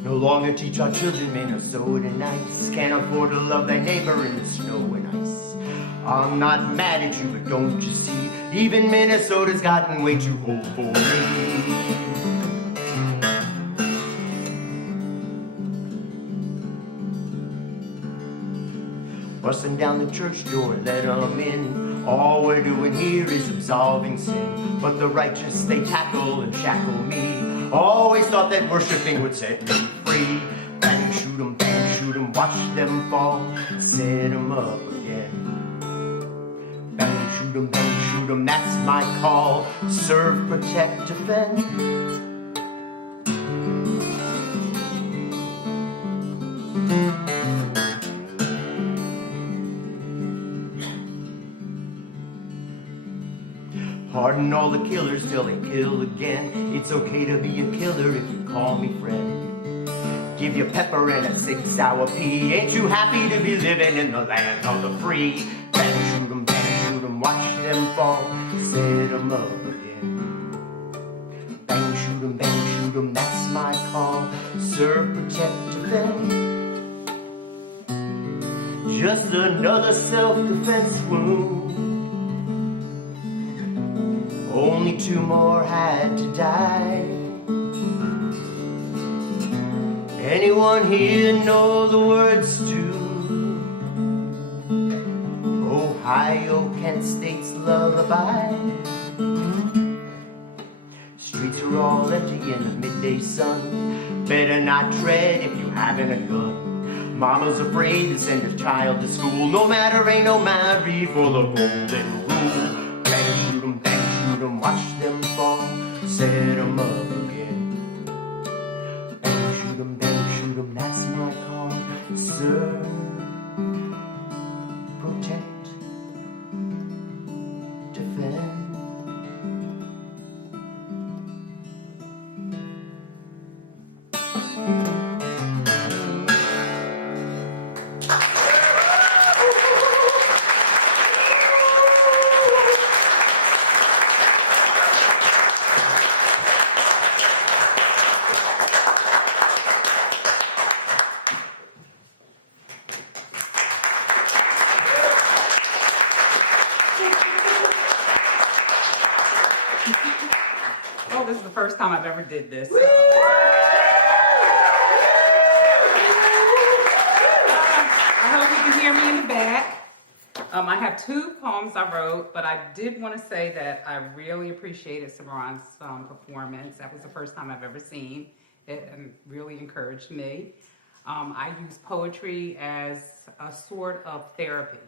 No longer teach our children Minnesota nice. Can't afford to love thy neighbor in the snow and ice. I'm not mad at you, but don't you see? Even Minnesota's gotten way too old for me. Busting down the church door, let them in. All we're doing here is absolving sin. But the righteous, they tackle and shackle me. Always thought that worshiping would set me free. Bang, shoot 'em, watch them fall. Set 'em up again. Bang, shoot 'em, that's my call. Serve, protect, defend. Pardon all the killers till they kill again. It's okay to be a killer if you call me friend. Give you pepper and a 6 sour pea. Ain't you happy to be living in the land of the free? Bang, shoot 'em, watch them fall. Set 'em up again. Bang, shoot 'em, that's my call. Serve, protect, defend. Just another self-defense wound. Only 2 more had to die. Anyone here know the words to Ohio, Kent State's lullaby? Streets are all empty in the midday sun. Better not tread if you having a gun. Mama's afraid to send her child to school. No matter, ain't no married for the golden rule. Bang, shoot 'em, watch them fall, set 'em up again. Bang, shoot 'em, that's my call. Serve, protect, defend. Oh, this is the first time I've ever did this. I hope you can hear me in the back. I have 2 poems I wrote, but I did want to say that I really appreciated Cimarron's performance. That was the first time I've ever seen it and really encouraged me. I use poetry as a sort of therapy.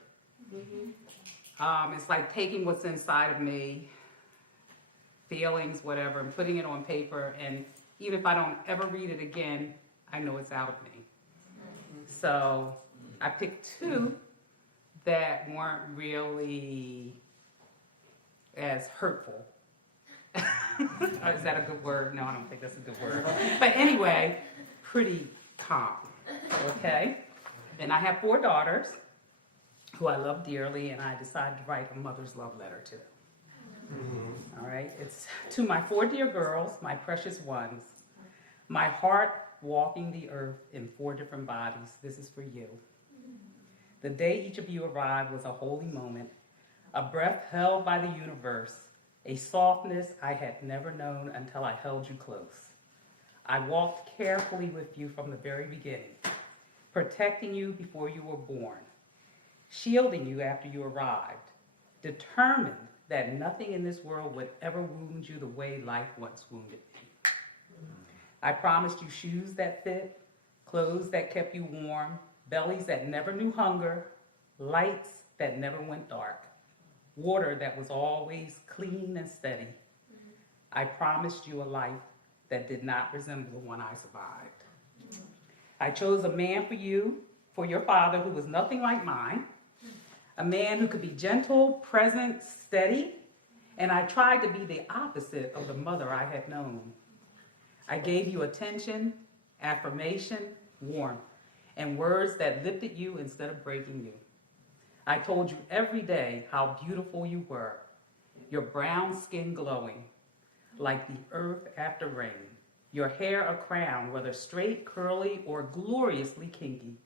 It's like taking what's inside of me, feelings, whatever, and putting it on paper, and even if I don't ever read it again, I know it's out of me. So I picked 2 that weren't really as hurtful. Is that a good word? No, I don't think that's a good word. But anyway, pretty calm, okay? And I have 4 daughters who I love dearly, and I decided to write a mother's love letter to. All right, it's to my 4 dear girls, my precious ones. My heart walking the earth in 4 different bodies. This is for you. The day each of you arrived was a holy moment, a breath held by the universe, a softness I had never known until I held you close. I walked carefully with you from the very beginning, protecting you before you were born, shielding you after you arrived, determined that nothing in this world would ever wound you the way life once wounded me. I promised you shoes that fit, clothes that kept you warm, bellies that never knew hunger, lights that never went dark, water that was always clean and steady. I promised you a life that did not resemble the one I survived. I chose a man for you, for your father, who was nothing like mine, a man who could be gentle, present, steady, and I tried to be the opposite of the mother I had known. I gave you attention, affirmation, warmth, and words that lifted you instead of breaking you. I told you every day how beautiful you were, your brown skin glowing, like the earth after rain, your hair a crown, whether straight, curly, or gloriously kinky.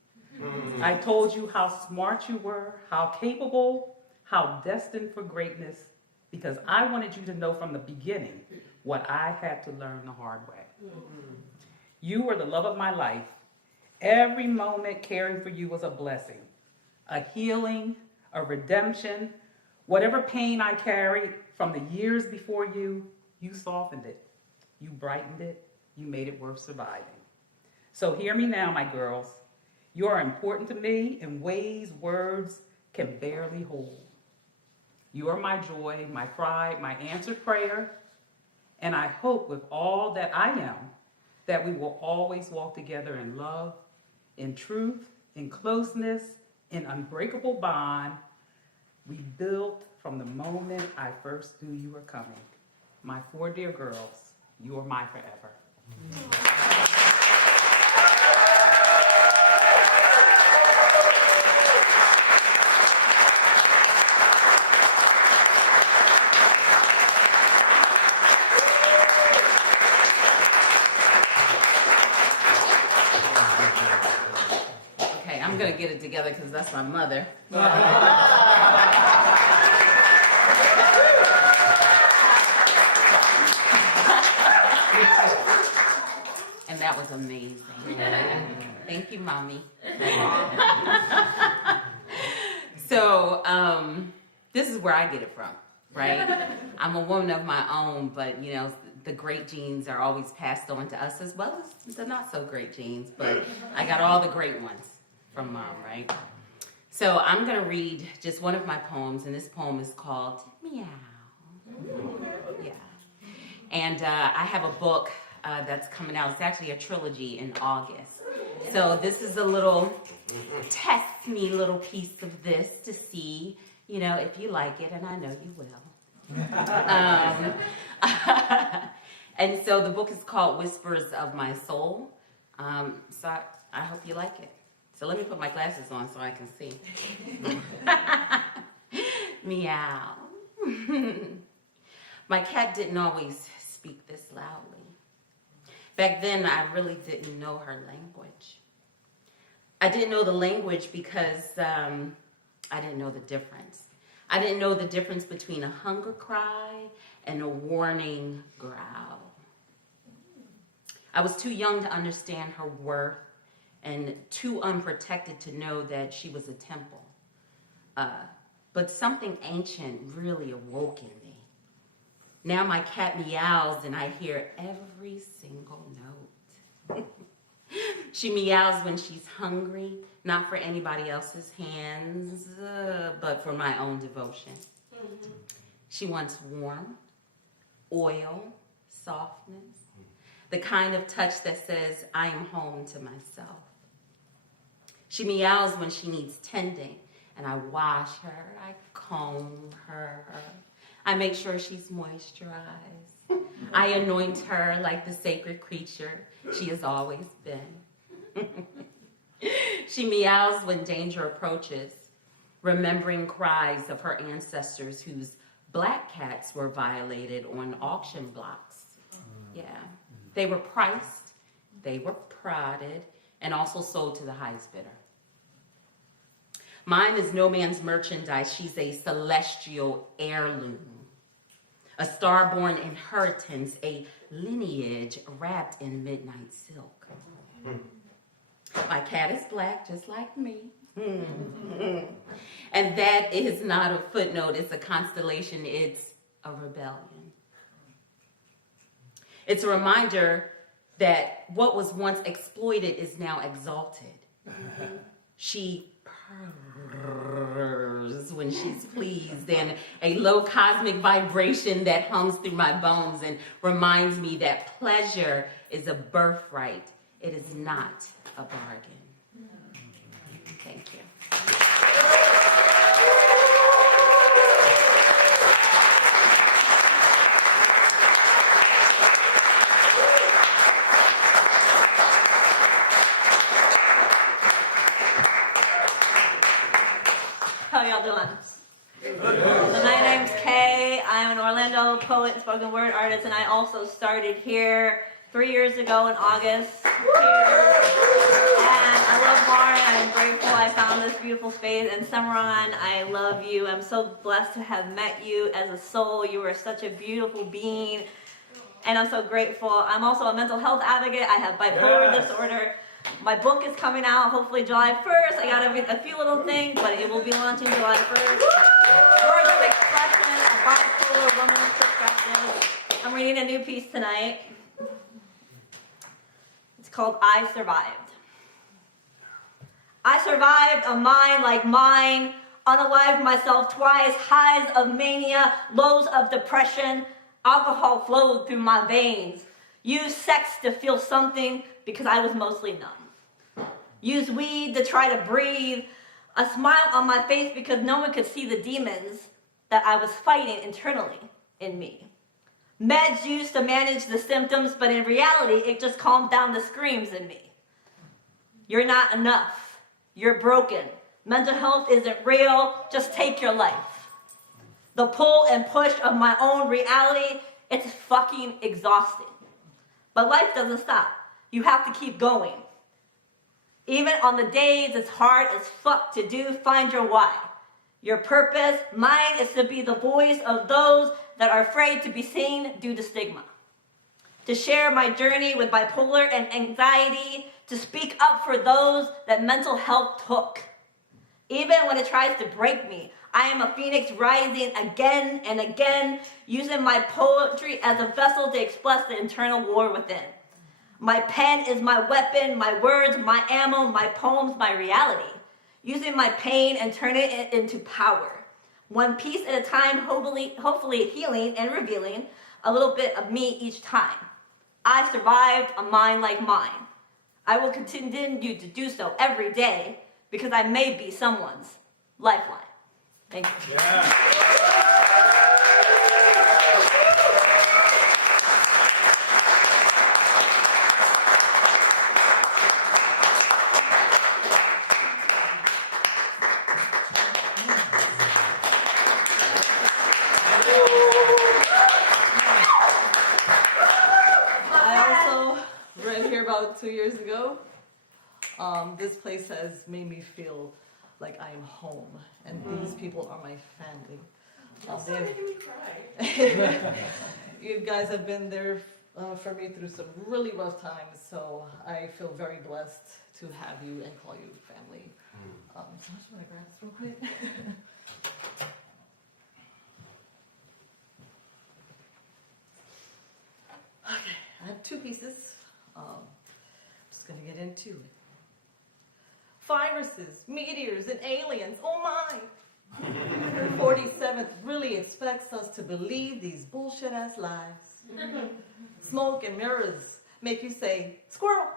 I told you how smart you were, how capable, how destined for greatness, because I wanted you to know from the beginning what I had to learn the hard way. You were the love of my life. Every moment caring for you was a blessing, a healing, a redemption. Whatever pain I carried from the years before you, you softened it, you brightened it, you made it worth surviving. So hear me now, my girls. You are important to me in ways words can barely hold. You are my joy, my pride, my answered prayer, and I hope with all that I am that we will always walk together in love, in truth, in closeness, in unbreakable bond we built from the moment I first knew you were coming. My 4 dear girls, you are my forever. Okay, I'm gonna get it together because that's my mother. And that was amazing. Thank you, Mommy. So, this is where I get it from, right? I'm a woman of my own, but you know, the great genes are always passed on to us as well as the not so great genes, but I got all the great ones from mom, right? So I'm gonna read just one of my poems, and this poem is called Meow. Yeah. And I have a book that's coming out. It's actually a trilogy in August. So this is a little test me little piece of this to see, you know, if you like it, and I know you will. And so the book is called Whispers of My Soul. So I hope you like it. So let me put my glasses on so I can see. Meow. My cat didn't always speak this loudly. Back then, I really didn't know her language. I didn't know the language because I didn't know the difference. I didn't know the difference between a hunger cry and a warning growl. I was too young to understand her worth and too unprotected to know that she was a temple. But something ancient really awoke in me. Now my cat meows and I hear every single note. She meows when she's hungry, not for anybody else's hands, but for my own devotion. She wants warmth, oil, softness, the kind of touch that says, I am home to myself. She meows when she needs tending, and I wash her, I comb her, I make sure she's moisturized. I anoint her like the sacred creature she has always been. She meows when danger approaches, remembering cries of her ancestors whose black cats were violated on auction blocks. Yeah, they were priced, they were prodded, and also sold to the highest bidder. Mine is no man's merchandise. She's a celestial heirloom, a star-born inheritance, a lineage wrapped in midnight silk. My cat is black, just like me. And that is not a footnote, it's a constellation, it's a rebellion. It's a reminder that what was once exploited is now exalted. She purrs when she's pleased, and a low cosmic vibration that hums through my bones and reminds me that pleasure is a birthright. It is not a bargain. Thank you. How y'all doing? So my name's Kay. I'm an Orlando poet and spoken word artist, and I also started here 3 years ago in August. Here. And I love Lauren. I'm grateful I found this beautiful space. And Summeron, I love you. I'm so blessed to have met you as a soul. You are such a beautiful being. And I'm so grateful. I'm also a mental health advocate. I have bipolar disorder. My book is coming out hopefully July 1st. I got a few little things, but it will be launching July 1st. Words of expression, a bipolar woman's perspective. I'm reading a new piece tonight. It's called I Survived. I survived a mind like mine, unalived myself twice, highs of mania, lows of depression. Alcohol flowed through my veins. Used sex to feel something because I was mostly numb. Used weed to try to breathe. A smile on my face because no one could see the demons that I was fighting internally in me. Meds used to manage the symptoms, but in reality, it just calmed down the screams in me. You're not enough. You're broken. Mental health isn't real. Just take your life. The pull and push of my own reality, it's fucking exhausting. But life doesn't stop. You have to keep going. Even on the days it's hard as fuck to do, find your why. Your purpose, mine, is to be the voice of those that are afraid to be seen due to stigma. To share my journey with bipolar and anxiety, to speak up for those that mental health took. Even when it tries to break me, I am a phoenix rising again and again, using my poetry as a vessel to express the internal war within. My pen is my weapon, my words, my ammo, my poems, my reality. Using my pain and turning it into power. One piece at a time, hopefully healing and revealing a little bit of me each time. I survived a mind like mine. I will continue to do so every day because I may be someone's lifeline. Thank you. Yeah. I also read here about 2 years ago. This place has made me feel like I am home, and these people are my family. You're making me cry. You guys have been there for me through some really rough times, so I feel very blessed to have you and call you family. So I just want to grab this real quick. Okay, I have 2 pieces. Just gonna get into it. Viruses, meteors, and aliens, oh my! 47th really expects us to believe these bullshit-ass lies. Smoke and mirrors make you say, squirrel!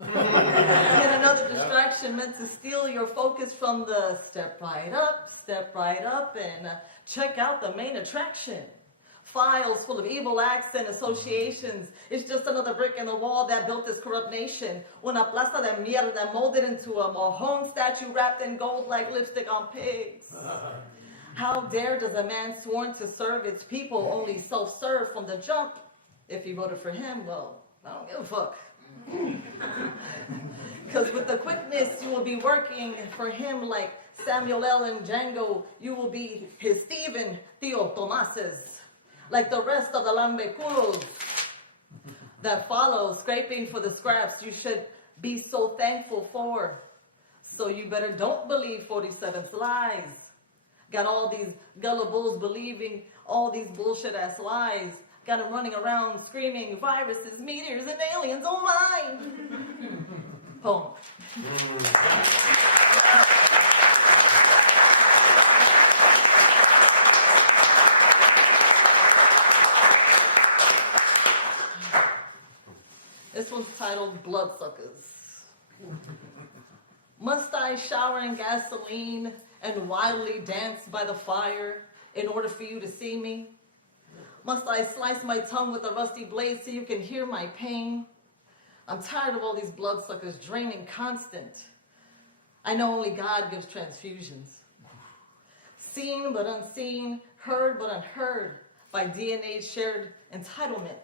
And another distraction meant to steal your focus from the step right up, and check out the main attraction. Files full of evil acts and associations. It's just another brick in the wall that built this corrupt nation. Una plaza de mierda molded into a Mahone statue wrapped in gold like lipstick on pigs. How dare does a man sworn to serve its people only self-serve from the jump? If he voted for him, well, I don't give a fuck. Because with the quickness, you will be working for him like Samuel L. and Django. You will be his Stephen Theo Tomases. Like the rest of the lambeculos that follow, scraping for the scraps you should be so thankful for. So you better don't believe 47's lies. Got all these gullibles believing all these bullshit-ass lies. Got them running around screaming, viruses, meteors, and aliens, oh my! Poem. This one's titled Bloodsuckers. Must I shower in gasoline and wildly dance by the fire in order for you to see me? Must I slice my tongue with a rusty blade so you can hear my pain? I'm tired of all these bloodsuckers draining constant. I know only God gives transfusions. Seen but unseen, heard but unheard by DNA shared entitlement.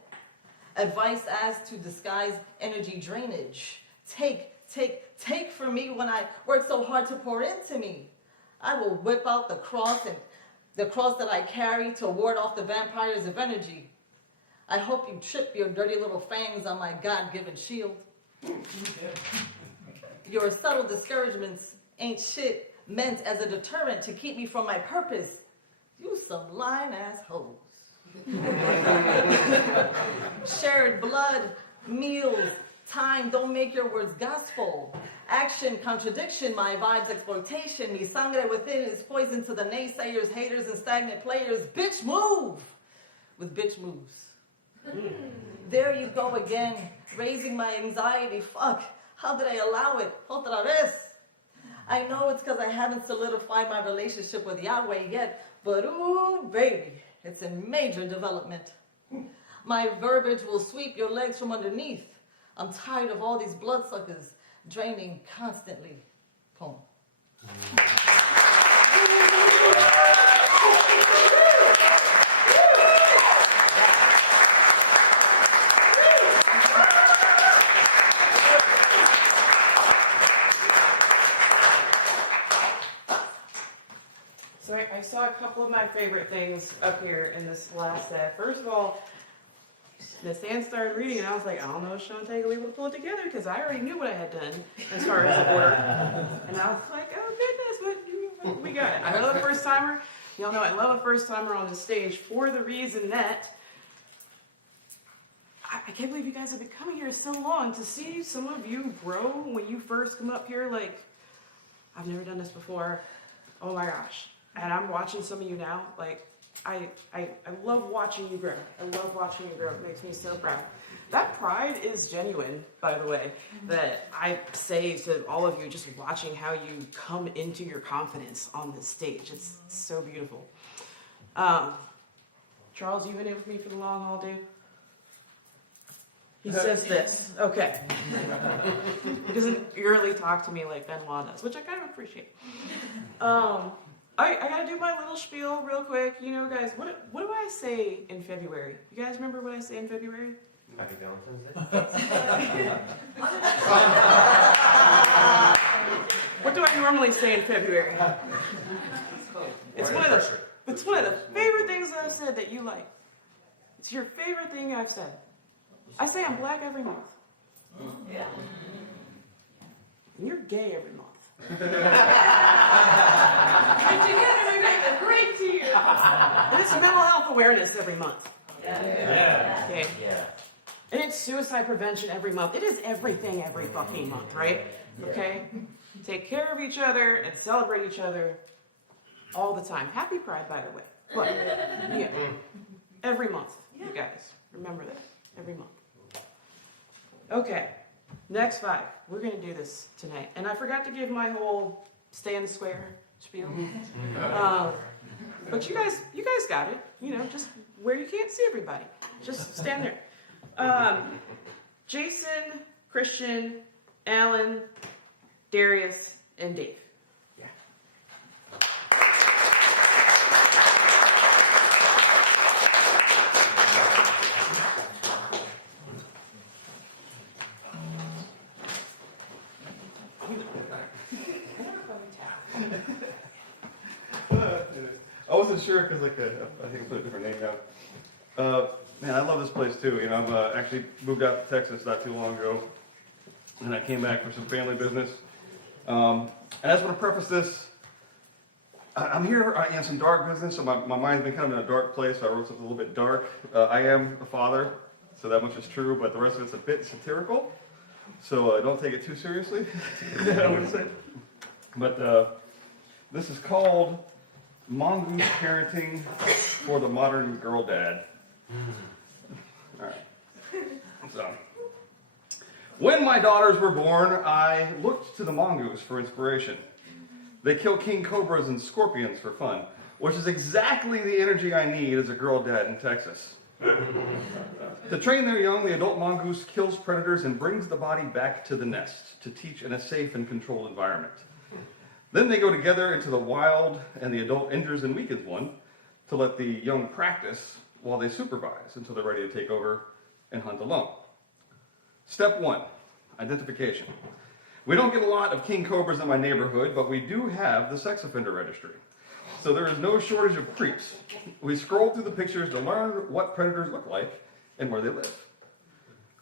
Advice as to disguise energy drainage. Take from me when I work so hard to pour into me. I will whip out the cross and the cross that I carry to ward off the vampires of energy. I hope you trip your dirty little fangs on my God-given shield. Your subtle discouragements ain't shit meant as a deterrent to keep me from my purpose. You some lying assholes. Shared blood, meals, time don't make your words gospel. Action, contradiction, my vibes, exploitation. Mi sangre within is poison to the naysayers, haters, and stagnant players. Bitch, move! With bitch moves. There you go again, raising my anxiety. Fuck, how did I allow it? Otra vez. I know it's because I haven't solidified my relationship with Yahweh yet, but ooh, baby, it's in major development. My verbiage will sweep your legs from underneath. I'm tired of all these bloodsuckers draining constantly. Poem. So I saw a couple of my favorite things up here in this last set. First of all, the Sand started reading, and I was like, I don't know if Shantae will be able to pull it together because I already knew what I had done as far as the order. And I was like, oh goodness, what We got it. I love a first timer. Y'all know I love a first timer on the stage for the reason that I can't believe you guys have been coming here so long. To see some of you grow when you first come up here, like, I've never done this before. Oh my gosh. And I'm watching some of you now. Like, I love watching you grow. I love watching you grow. It makes me so proud. That pride is genuine, by the way, that I say to all of you just watching how you come into your confidence on this stage. It's so beautiful. Charles, you've been in with me for the long haul, dude? He says this. Okay. He doesn't eerily talk to me like Benoit does, which I kind of appreciate. I gotta do my little spiel real quick. You know, guys, what do I say in February? You guys remember what I say in February? Happy Valentine's Day. What do I normally say in February? It's one of the favorite things that I've said that you like. It's your favorite thing I've said. I say I'm black every month. Yeah. And you're gay every month. And together we make a great team. And it's mental health awareness every month. Yeah. Okay. Yeah. And it's suicide prevention every month. It is everything every fucking month, right? Okay? Take care of each other and celebrate each other all the time. Happy Pride, by the way. But, yeah. Every month, you guys. Remember that. Every month. Okay. Next 5. We're going to do this tonight. And I forgot to give my whole stay in the square spiel. But you guys got it. You know, just where you can't see everybody. Just stand there. Jason, Christian, Alan, Darius, and Dave. Yeah. I wasn't sure because I think I put a different name down. Man, I love this place too. You know, I've actually moved out to Texas not too long ago, and I came back for some family business. And I just want to preface this. I'm here in some dark business, so my mind's been kind of in a dark place. So I wrote something a little bit dark. I am a father, so that much is true, but the rest of it's a bit satirical. So don't take it too seriously, I would say. But this is called Mongoose Parenting for the Modern Girl Dad. All right. So, when my daughters were born, I looked to the mongoose for inspiration. They kill king cobras and scorpions for fun, which is exactly the energy I need as a girl dad in Texas. To train their young, the adult mongoose kills predators and brings the body back to the nest to teach in a safe and controlled environment. Then they go together into the wild, and the adult injures and weakens one to let the young practice while they supervise until they're ready to take over and hunt alone. Step 1, identification. We don't get a lot of king cobras in my neighborhood, but we do have the sex offender registry. So there is no shortage of creeps. We scroll through the pictures to learn what predators look like and where they live.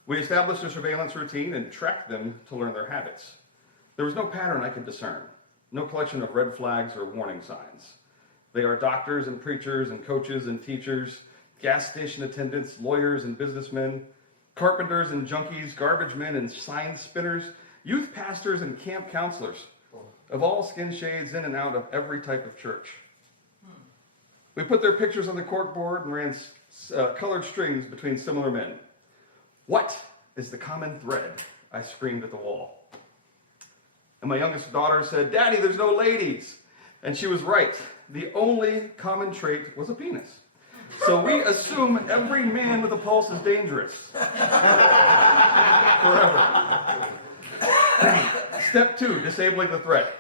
We establish a surveillance routine and track them to learn their habits. There was no pattern I could discern, no collection of red flags or warning signs. They are doctors and preachers and coaches and teachers, gas station attendants, lawyers and businessmen, carpenters and junkies, garbage men and sign spinners, youth pastors and camp counselors, of all skin shades in and out of every type of church. We put their pictures on the corkboard and ran colored strings between similar men. What is the common thread? I screamed at the wall. And my youngest daughter said, "Daddy, there's no ladies." And she was right. The only common trait was a penis. So we assume every man with a pulse is dangerous. Forever. Step 2, disabling the threat.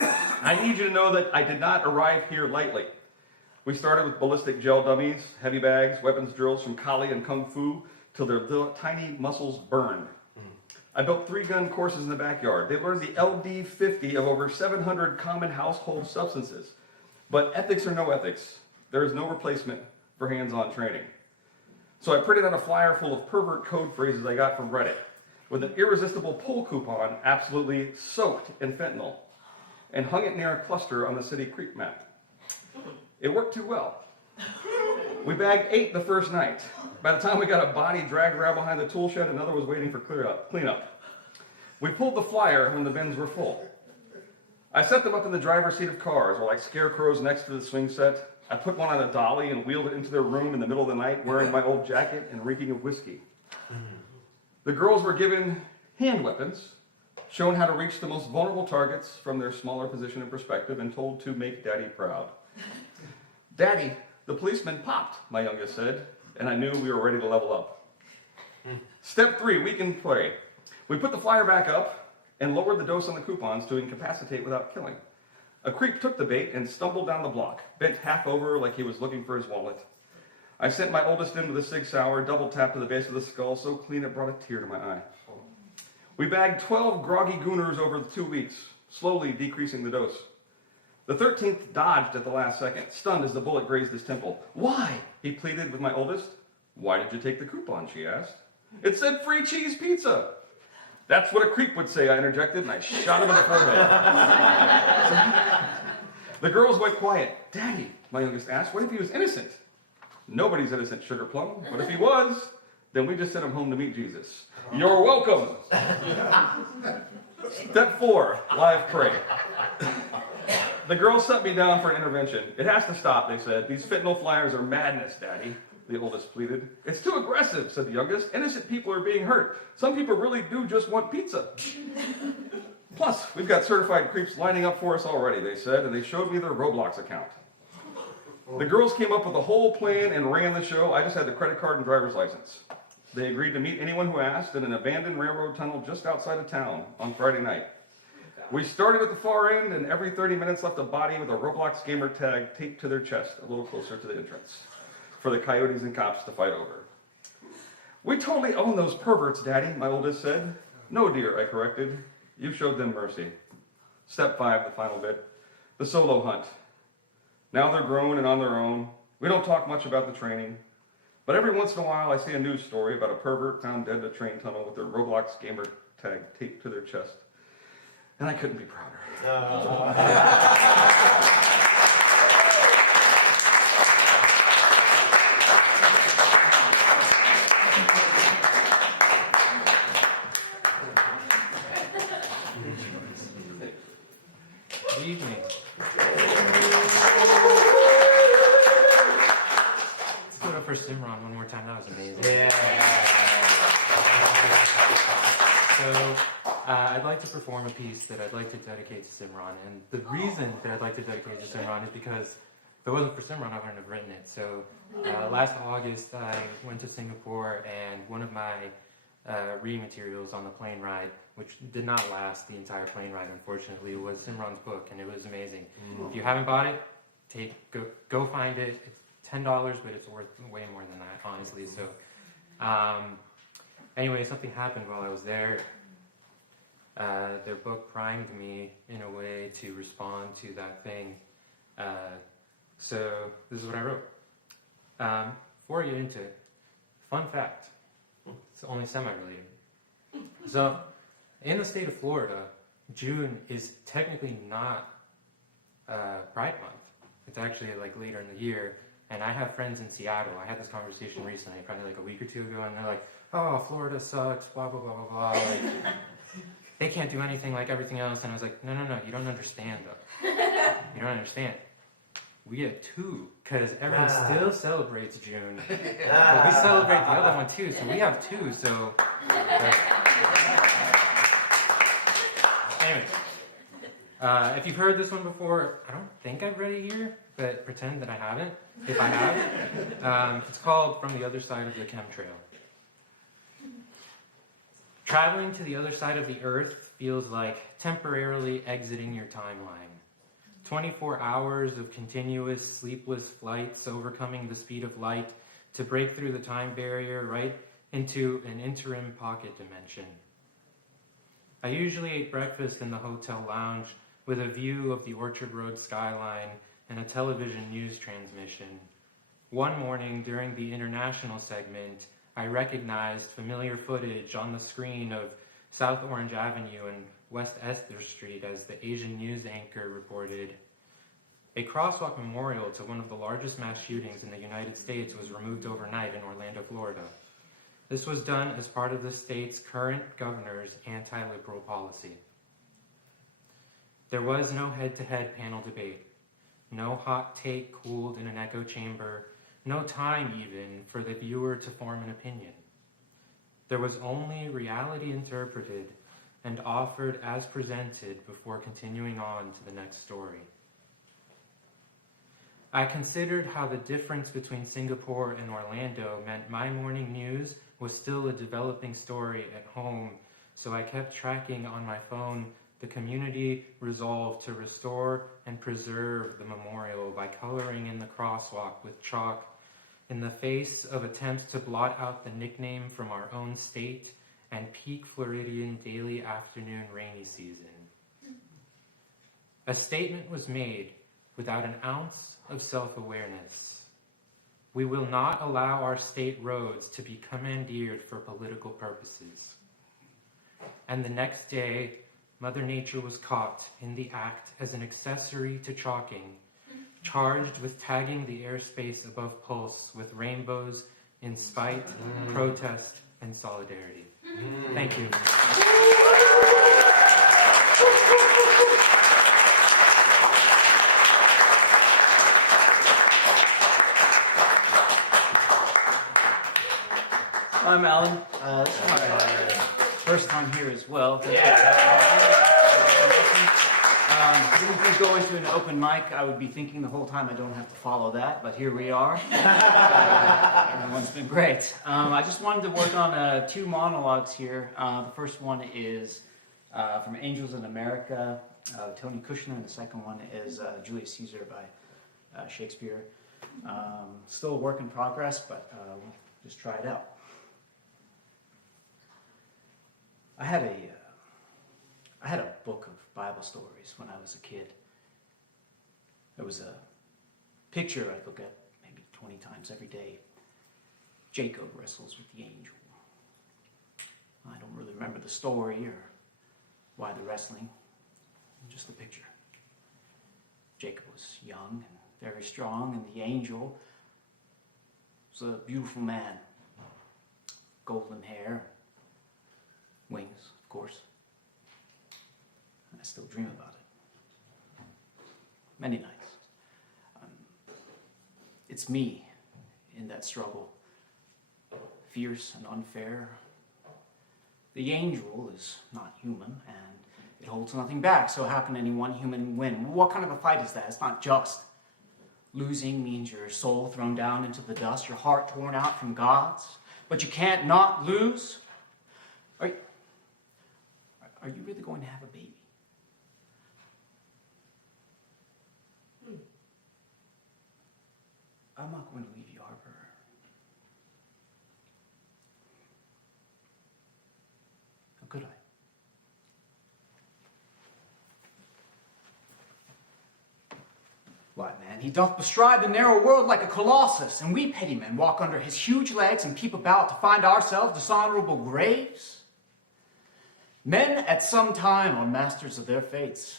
I need you to know that I did not arrive here lightly. We started with ballistic gel dummies, heavy bags, weapons drills from Kali and Kung Fu till their little tiny muscles burned. I built 3-gun courses in the backyard. They learned the LD50 of over 700 common household substances. But ethics or no ethics, there is no replacement for hands-on training. So I printed out a flyer full of pervert code phrases I got from Reddit with an irresistible pull coupon absolutely soaked in fentanyl. and hung it near a cluster on the city creep map. It worked too well. We bagged 8 the first night. By the time we got a body dragged around behind the tool shed, another was waiting for cleanup. We pulled the flyer when the bins were full. I set them up in the driver's seat of cars, or like scarecrows next to the swing set. I put one on a dolly and wheeled it into their room in the middle of the night, wearing my old jacket and reeking of whiskey. The girls were given hand weapons, shown how to reach the most vulnerable targets from their smaller position and perspective, and told to make Daddy proud. Daddy, the policeman popped, my youngest said, and I knew we were ready to level up. Step 3, weekend play. We put the flyer back up and lowered the dose on the coupons to incapacitate without killing. A creep took the bait and stumbled down the block, bent half over like he was looking for his wallet. I sent my oldest in with a Sig Sauer, double tap to the base of the skull, so clean it brought a tear to my eye. We bagged 12 groggy gooners over the 2 weeks, slowly decreasing the dose. The 13th dodged at the last second, stunned as the bullet grazed his temple. Why? He pleaded with my oldest. Why did you take the coupon? She asked. It said free cheese pizza. That's what a creep would say, I interjected, and I shot him in the forehead. The girls went quiet. Daddy, my youngest asked, what if he was innocent? Nobody's innocent, Sugar Plum. But if he was, then we just sent him home to meet Jesus. You're welcome. Step 4, live prey. The girls set me down for an intervention. It has to stop, they said. These fentanyl flyers are madness, Daddy, the oldest pleaded. It's too aggressive, said the youngest. Innocent people are being hurt. Some people really do just want pizza. Plus, we've got certified creeps lining up for us already, they said, and they showed me their Roblox account. The girls came up with a whole plan and ran the show. I just had the credit card and driver's license. They agreed to meet anyone who asked in an abandoned railroad tunnel just outside of town on Friday night. We started at the far end, and every 30 minutes left a body with a Roblox gamer tag taped to their chest a little closer to the entrance for the coyotes and cops to fight over. We totally own those perverts, Daddy, my oldest said. No, dear, I corrected. You showed them mercy. Step 5, the final bit. The solo hunt. Now they're grown and on their own. We don't talk much about the training. But every once in a while, I see a news story about a pervert found dead in a train tunnel with their Roblox gamer tag taped to their chest. And I couldn't be prouder. Good evening. Let's go up for Simran one more time. That was amazing. Yeah. So, I'd like to perform a piece that I'd like to dedicate to Simran. And the reason that I'd like to dedicate it to Simran is because if it wasn't for Simran, I wouldn't have written it. So, last August, I went to Singapore, and one of my reading materials on the plane ride, which did not last the entire plane ride, unfortunately, was Simran's book, and it was amazing. If you haven't bought it, go find it. It's $10, but it's worth way more than that, honestly. So, anyway, something happened while I was there. Their book primed me in a way to respond to that thing. So this is what I wrote. Before I get into it, fun fact. It's only semi-related. So, in the state of Florida, June is technically not Pride Month. It's actually like later in the year. And I have friends in Seattle. I had this conversation recently, probably like a week or two ago, and they're like, "Oh, Florida sucks, blah blah blah blah blah." Like, they can't do anything like everything else. And I was like, no, you don't understand though. You don't understand. We get 2, because everyone still celebrates June. But we celebrate the other one too, so we have 2, so... Anyway, if you've heard this one before, I don't think I've read it here, but pretend that I haven't, if I have. It's called From the Other Side of the Chemtrail. Traveling to the other side of the earth feels like temporarily exiting your timeline. 24 hours of continuous sleepless flights overcoming the speed of light to break through the time barrier right into an interim pocket dimension. I usually ate breakfast in the hotel lounge with a view of the Orchard Road skyline and a television news transmission. One morning during the international segment, I recognized familiar footage on the screen of South Orange Avenue and West Esther Street as the Asian news anchor reported, a crosswalk memorial to one of the largest mass shootings in the United States was removed overnight in Orlando, Florida. This was done as part of the state's current governor's anti-liberal policy. There was no head-to-head panel debate, no hot take cooled in an echo chamber, no time even for the viewer to form an opinion. There was only reality interpreted and offered as presented before continuing on to the next story. I considered how the difference between Singapore and Orlando meant my morning news was still a developing story at home, so I kept tracking on my phone the community resolve to restore and preserve the memorial by coloring in the crosswalk with chalk in the face of attempts to blot out the nickname from our own state and peak Floridian daily afternoon rainy season. A statement was made without an ounce of self-awareness. We will not allow our state roads to be commandeered for political purposes. And the next day, Mother Nature was caught in the act as an accessory to chalking, charged with tagging the airspace above Pulse with rainbows in spite, protest, and solidarity. Thank you. I'm Alan. This is my first time here as well. If we go into an open mic, I would be thinking the whole time I don't have to follow that, but here we are. Everyone's been great. I just wanted to work on 2 monologues here. The first one is from Angels in America, Tony Kushner, and the second one is Julius Caesar by Shakespeare. Still a work in progress, but we'll just try it out. I had a book of Bible stories when I was a kid. There was a picture I'd look at maybe 20 times every day. Jacob wrestles with the angel. I don't really remember the story or why the wrestling, just the picture. Jacob was young and very strong, and the angel was a beautiful man. Golden hair, wings, of course. I still dream about it. Many nights. It's me in that struggle. Fierce and unfair. The angel is not human, and it holds nothing back, so how can any one human win? What kind of a fight is that? It's not just. Losing means your soul thrown down into the dust, your heart torn out from God's, but you can't not lose. Are you really going to have a baby? I'm not going to leave you, Harper. How could I? Why, man, he doth bestride the narrow world like a colossus, and we petty men walk under his huge legs and peep about to find ourselves dishonorable graves. Men at some time are masters of their fates.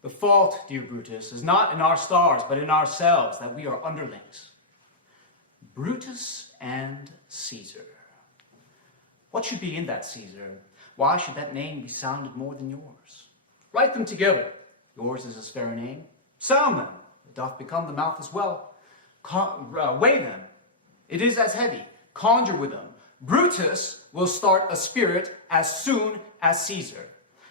The fault, dear Brutus, is not in our stars, but in ourselves, that we are underlings. Brutus and Caesar. What should be in that Caesar? Why should that name be sounded more than yours? Write them together. Yours is as fair a name. Sound them. It doth become the mouth as well. Weigh them. It is as heavy. Conjure with them. Brutus will start a spirit as soon as Caesar.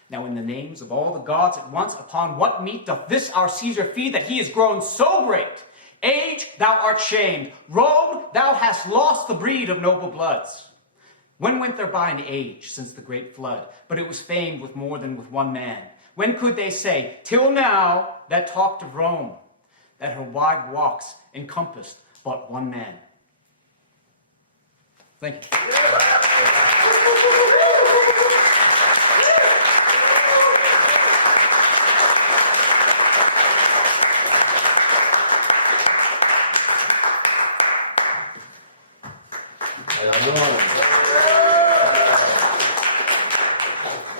Now in the names of all the gods at once, upon what meat doth this our Caesar feed, that he is grown so great? Age, thou art shamed. Rome, thou hast lost the breed of noble bloods. When went there by an age since the great flood, but it was famed with more than with one man? When could they say, till now, that talked of Rome, that her wide walks encompassed but one man? Thank you.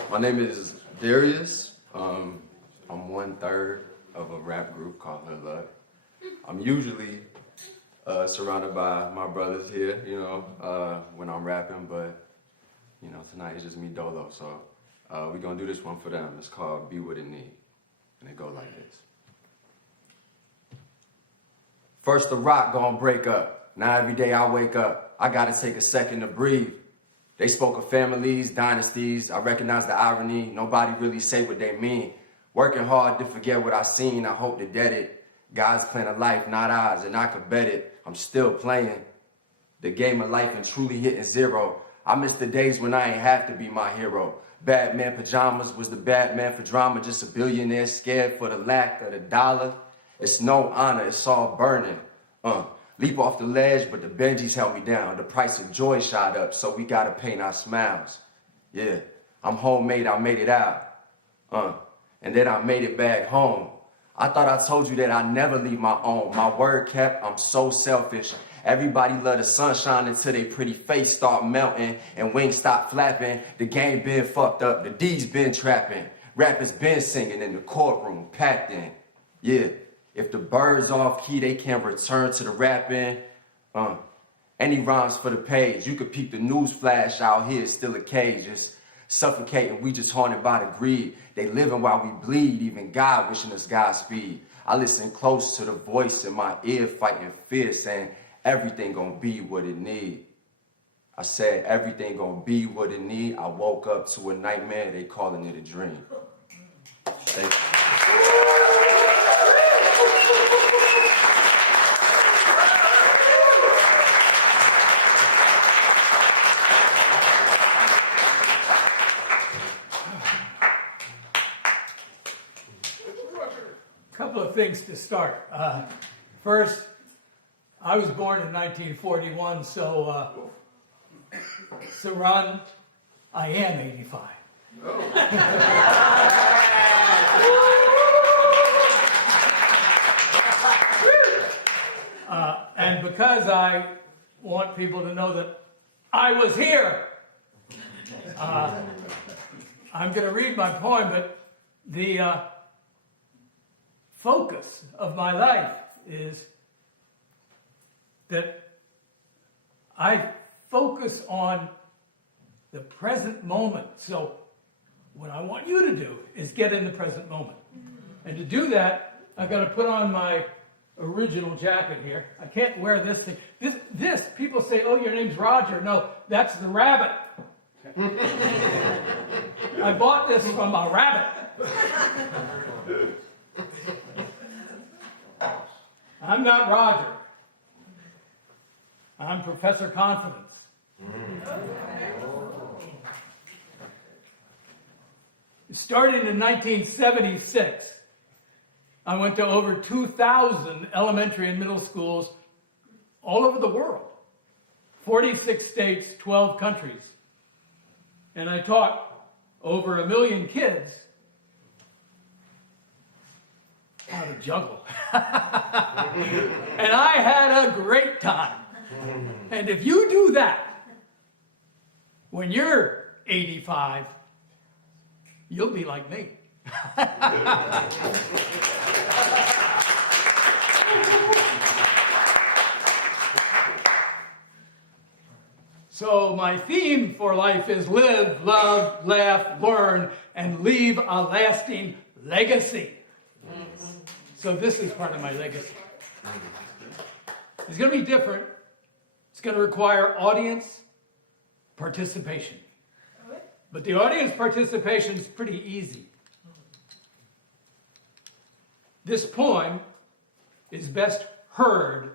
My name is Darius. I'm 1/3 of a rap group called Hood Luck. I'm usually surrounded by my brothers here, when I'm rapping, but, tonight it's just me dolo, so we're gonna do this one for them. It's called Be What It Need, and it go like this. First the rock gonna break up. Now every day I wake up, I gotta take a second to breathe. They spoke of families, dynasties. I recognize the irony. Nobody really say what they mean. Working hard to forget what I seen. I hope to get it. God's plan of life, not ours, and I could bet it. I'm still playing the game of life and truly hitting zero. I miss the days when I ain't have to be my hero. Batman pajamas was the Batman for drama. Just a billionaire scared for the lack of the dollar. It's no honor, it's all burning. Leap off the ledge, but the Benjis held me down. The price of joy shot up, so we gotta paint our smiles. Yeah, I'm homemade, I made it out. And then I made it back home. I thought I told you that I never leave my own. My word kept, I'm so selfish. Everybody love the sunshine until they pretty face start melting and wings stop flapping. The game been fucked up, the D's been trapping. Rappers been singing in the courtroom, packed in. Yeah. If the bird's off key, they can't return to the rapping. Any rhymes for the page. You could peep the news flash out here, it's still a cage. It's suffocating, we just haunted by the greed. They living while we bleed, even God wishing us Godspeed. I listen close to the voice in my ear, fighting fear, saying everything gonna be what it need. I said everything gonna be what it need. I woke up to a nightmare, they calling it a dream. Thank you. Couple of things to start. First, I was born in 1941, so Saran, I am 85. And because I want people to know that I was here, I'm going to read my poem, but the focus of my life is that I focus on the present moment. So what I want you to do is get in the present moment. And to do that, I've got to put on my original jacket here. I can't wear this thing. This people say, oh, your name's Roger. No, that's the rabbit. I bought this from a rabbit. I'm not Roger. I'm Professor Confidence. Starting in 1976, I went to over 2,000 elementary and middle schools all over the world. 46 states, 12 countries. And I taught over 1 million kids how to juggle. And I had a great time. And if you do that, when you're 85, you'll be like me. So my theme for life is live, love, laugh, learn, and leave a lasting legacy. So this is part of my legacy. It's going to be different. It's going to require audience participation. But the audience participation is pretty easy. This poem is best heard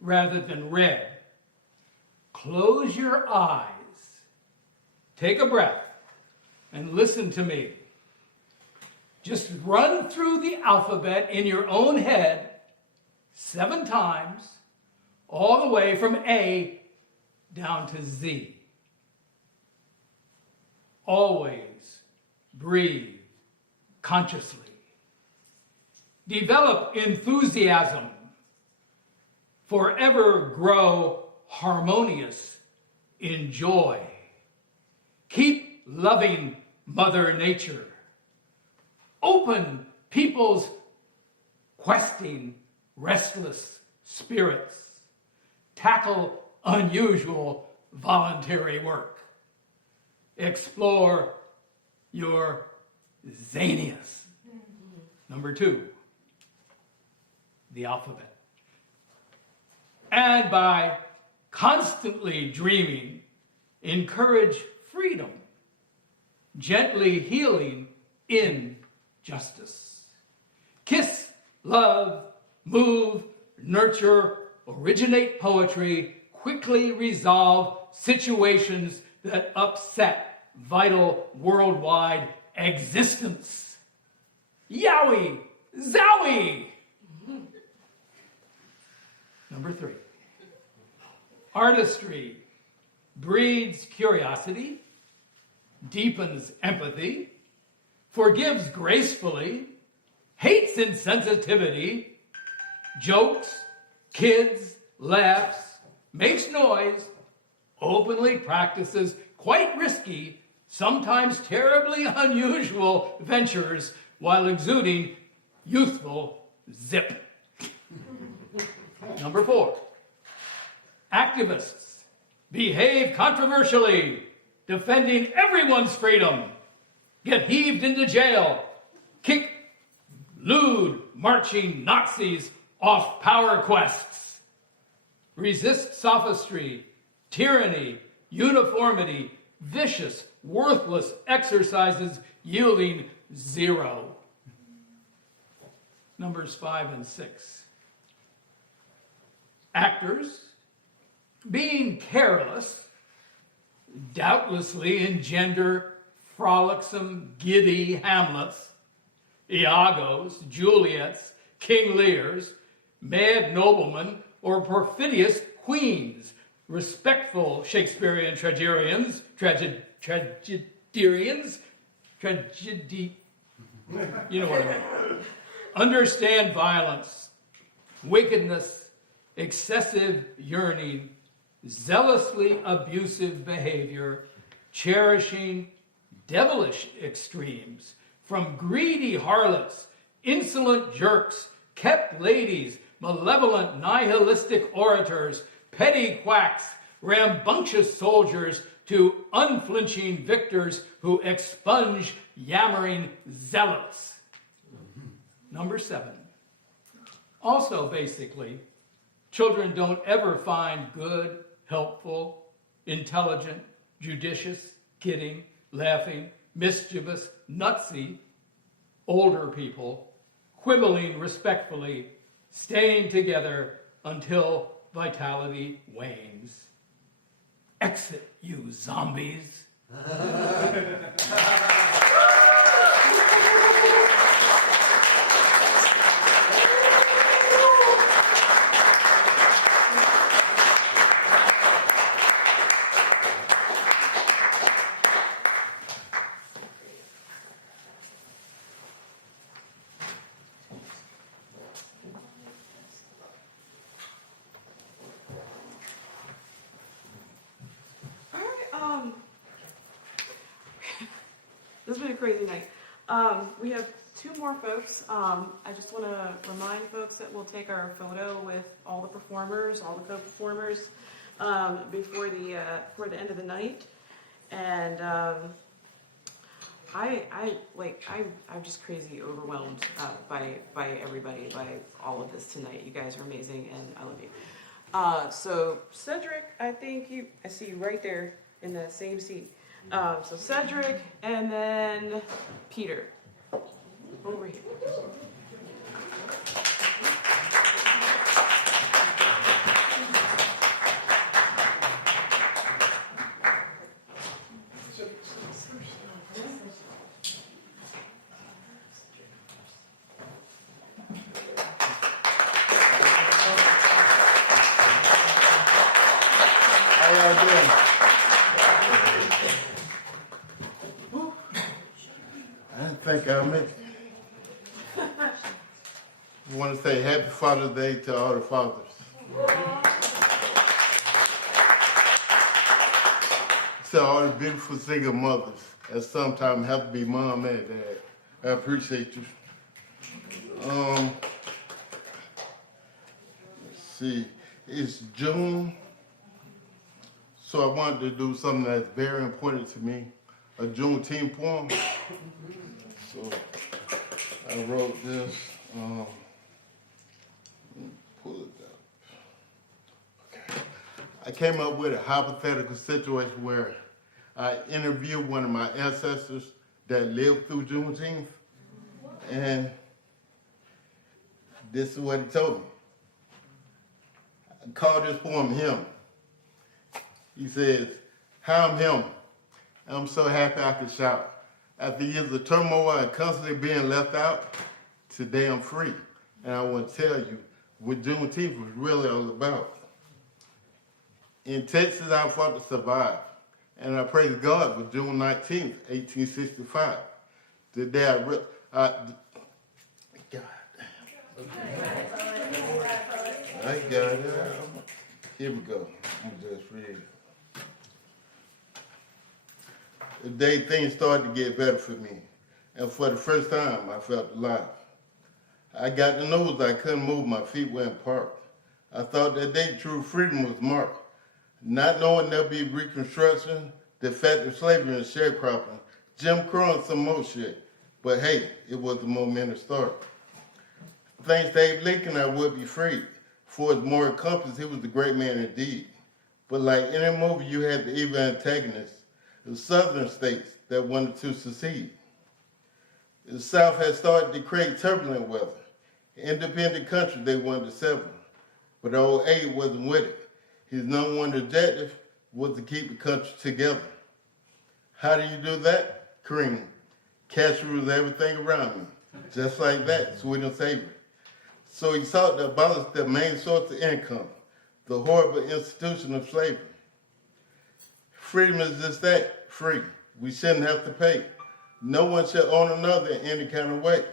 rather than read. Close your eyes, take a breath, and listen to me. Just run through the alphabet in your own head 7 times, all the way from A down to Z. Always breathe consciously. Develop enthusiasm. Forever grow harmonious in joy. Keep loving Mother Nature. open people's questing, restless spirits, tackle unusual voluntary work, explore your zanius. Number 2, the alphabet. And by constantly dreaming, encourage freedom, gently healing injustice. Kiss, love, move, nurture, originate poetry, quickly resolve situations that upset vital worldwide existence. Yowie! Zowie! Number 3. Artistry breeds curiosity, deepens empathy, forgives gracefully, hates insensitivity, jokes, kids, laughs, makes noise, openly practices quite risky, sometimes terribly unusual ventures while exuding youthful zip. Number 4, activists behave controversially, defending everyone's freedom, get heaved into jail, kick lewd marching Nazis off power quests, resist sophistry, tyranny, uniformity, vicious, worthless exercises yielding 0. Numbers 5 and 6. Actors, being careless, doubtlessly engender frolicsome, giddy Hamlets, Iagos, Juliets, King Lears, mad noblemen, or perfidious queens, respectful Shakespearean tragedians, you know what I mean. Understand violence, wickedness, excessive yearning, zealously abusive behavior, cherishing devilish extremes, from greedy harlots, insolent jerks, kept ladies, malevolent nihilistic orators, petty quacks, rambunctious soldiers, to unflinching victors who expunge yammering zealots. Number 7. Also, basically, children don't ever find good, helpful, intelligent, judicious, kidding, laughing, mischievous, nutsy older people quibbling respectfully, staying together until vitality wanes. Exit, you zombies. This has been a crazy night. We have 2 more folks. I just want to remind folks that we'll take our photo with all the performers, all the co-performers, before the end of the night. And I'm just crazy overwhelmed by everybody, by all of this tonight. You guys are amazing, and I love you. So Cedric, I see you right there in that same seat. So Cedric, and then Peter, over here. How y'all doing? I didn't think I'd make it. I want to say Happy Father's Day to all the fathers. To all the beautiful single mothers that sometimes have to be mom and dad. I appreciate you. Let's see, it's June, so I wanted to do something that's very important to me, a Juneteenth poem. So I wrote this. Pull it up. Okay. I came up with a hypothetical situation where I interviewed one of my ancestors that lived through Juneteenth, and this is what he told me. I called this poem Him. He says, "Hi, I'm him. I'm so happy I could shout. After years of turmoil and constantly being left out, today I'm free. And I want to tell you what Juneteenth was really all about. In Texas, I fought to survive. And I praise God for June 19th, 1865. Today I got it. Here we go. I'm just read it. The day things started to get better for me. And for the first time, I felt alive. I got the news I couldn't move, my feet weren't parked. I thought that day true freedom was marked. Not knowing there'll be reconstruction, the fact of slavery and sharecropping, Jim Crow and some more shit. But hey, it was a momentous start. Thanks to Abe Lincoln, I would be free. For his moral compass, he was a great man indeed. But like any movie, you had the evil antagonists, the southern states that wanted to secede. The South had started to create turbulent weather. Independent country they wanted to sever. But old Abe wasn't with it. His number one objective was to keep the country together. How do you do that? Cream. Cash rules everything around me. Just like that, sweet and savory. So he sought to abolish the main source of income, the horrible institution of slavery. Freedom is just that, free. We shouldn't have to pay. No one should own another in any kind of way.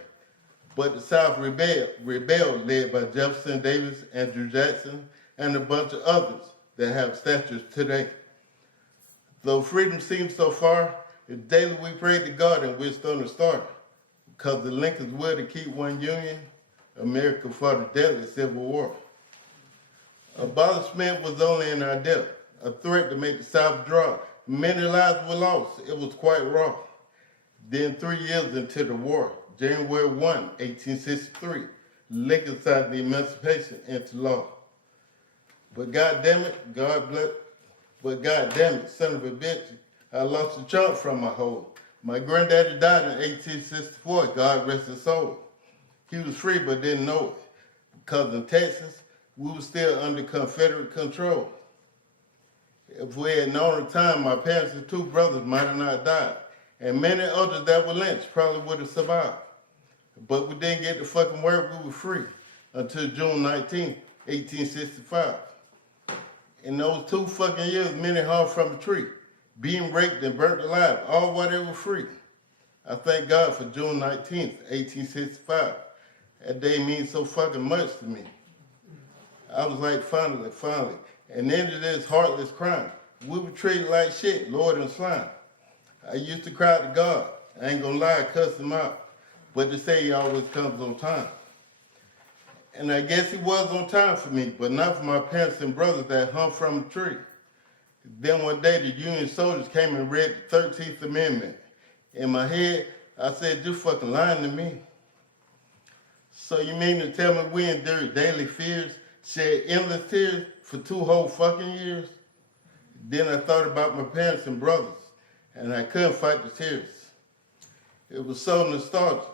But the South rebelled, led by Jefferson Davis, Andrew Jackson, and a bunch of others that have statues today. Though freedom seems so far, it's daily we pray to God and we're starting to start. Because the Lincoln's will to keep one union, America fought a deadly civil war. Abolishment was only an idea, a threat to make the South draw. Many lives were lost. It was quite raw. Then 3 years into the war, January 1, 1863, Lincoln signed the Emancipation into law. But God damn it, son of a bitch, I lost the chunk from my hole. My granddaddy died in 1864, God rest his soul. He was free but didn't know it. Because in Texas, we were still under Confederate control. If we had known the time, my parents and two brothers might have not died. And many others that were lynched probably would have survived. But we didn't get the fucking word we were free until June 19, 1865. In those 2 fucking years, many hung from a tree, being raped and burnt alive, all while they were free. I thank God for June 19th, 1865. That day means so fucking much to me. I was like, finally. And into this heartless crime, we were treated like shit, Lord and slime. I used to cry to God. I ain't gonna lie, I cussed him out. But they say he always comes on time. And I guess he was on time for me, but not for my parents and brothers that hung from a tree. Then one day the Union soldiers came and read the 13th Amendment. In my head, I said, you fucking lying to me. So you mean to tell me we endured daily fears, shed endless tears for 2 whole fucking years? Then I thought about my parents and brothers, and I couldn't fight the tears. It was so nostalgic.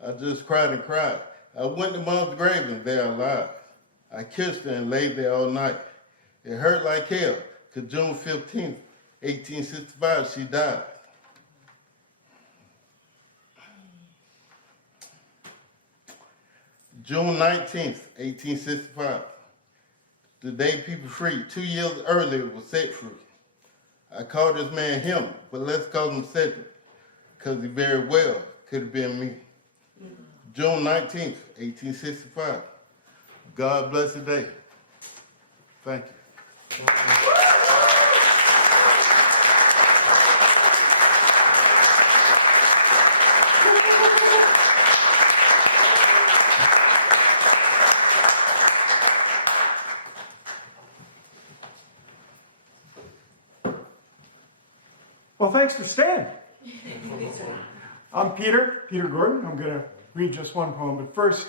I just cried and cried. I went to Mom's grave and there I lied. I kissed her and laid there all night. It hurt like hell, because June 15th, 1865, she died. June 19th, 1865. The day people free, 2 years earlier, was set free. I called this man him, but let's call him Cedric, because he very well could have been me. June 19th, 1865. God bless the day. Thank you. Well, thanks for staying. I'm Peter Gordon. I'm going to read just one poem, but first,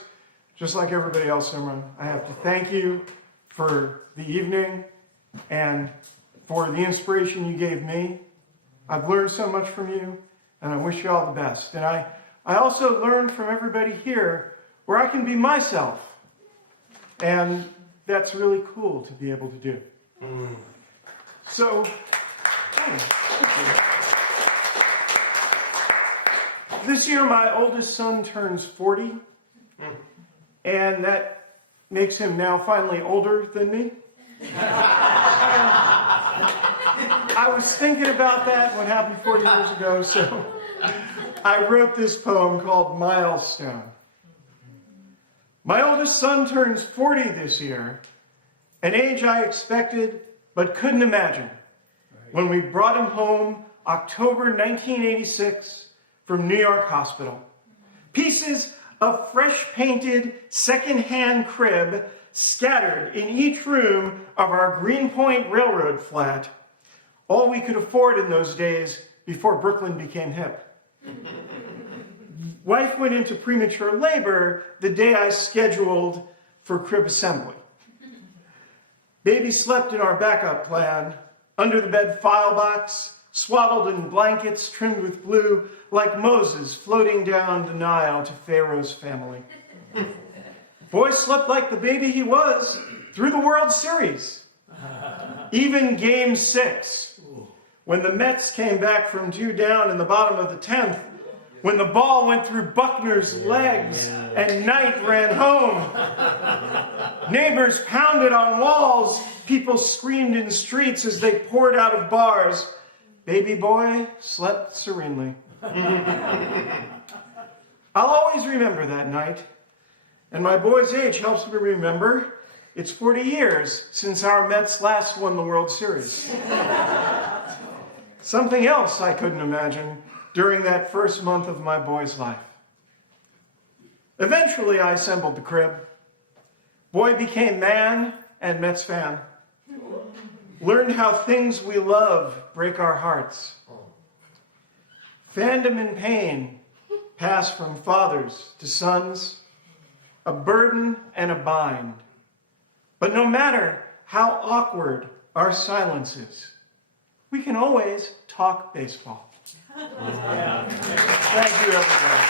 just like everybody else, Simran, I have to thank you for the evening and for the inspiration you gave me. I've learned so much from you, and I wish you all the best. And I also learned from everybody here where I can be myself, and that's really cool to be able to do. So, this year my oldest son turns 40, and that makes him now finally older than me. I was thinking about that, what happened 4 years ago, so I wrote this poem called Milestone. My oldest son turns 40 this year, an age I expected but couldn't imagine when we brought him home October 1986 from New York Hospital. Pieces of fresh-painted second-hand crib scattered in each room of our Greenpoint Railroad flat, all we could afford in those days before Brooklyn became hip. Wife went into premature labor the day I scheduled for crib assembly. Baby slept in our backup plan, under the bed file box, swaddled in blankets trimmed with blue, like Moses floating down the Nile to Pharaoh's family. Boy slept like the baby he was through the World Series. Even Game 6, when the Mets came back from 2 down in the bottom of the 10th, when the ball went through Buckner's legs and Knight ran home. Neighbors pounded on walls. People screamed in streets as they poured out of bars. Baby boy slept serenely. I'll always remember that night. And my boy's age helps me remember it's 40 years since our Mets last won the World Series. Something else I couldn't imagine during that first month of my boy's life. Eventually, I assembled the crib. Boy became man and Mets fan. Learned how things we love break our hearts. Fandom and pain pass from fathers to sons, a burden and a bind. But no matter how awkward our silence is, we can always talk baseball. Thank you, everybody.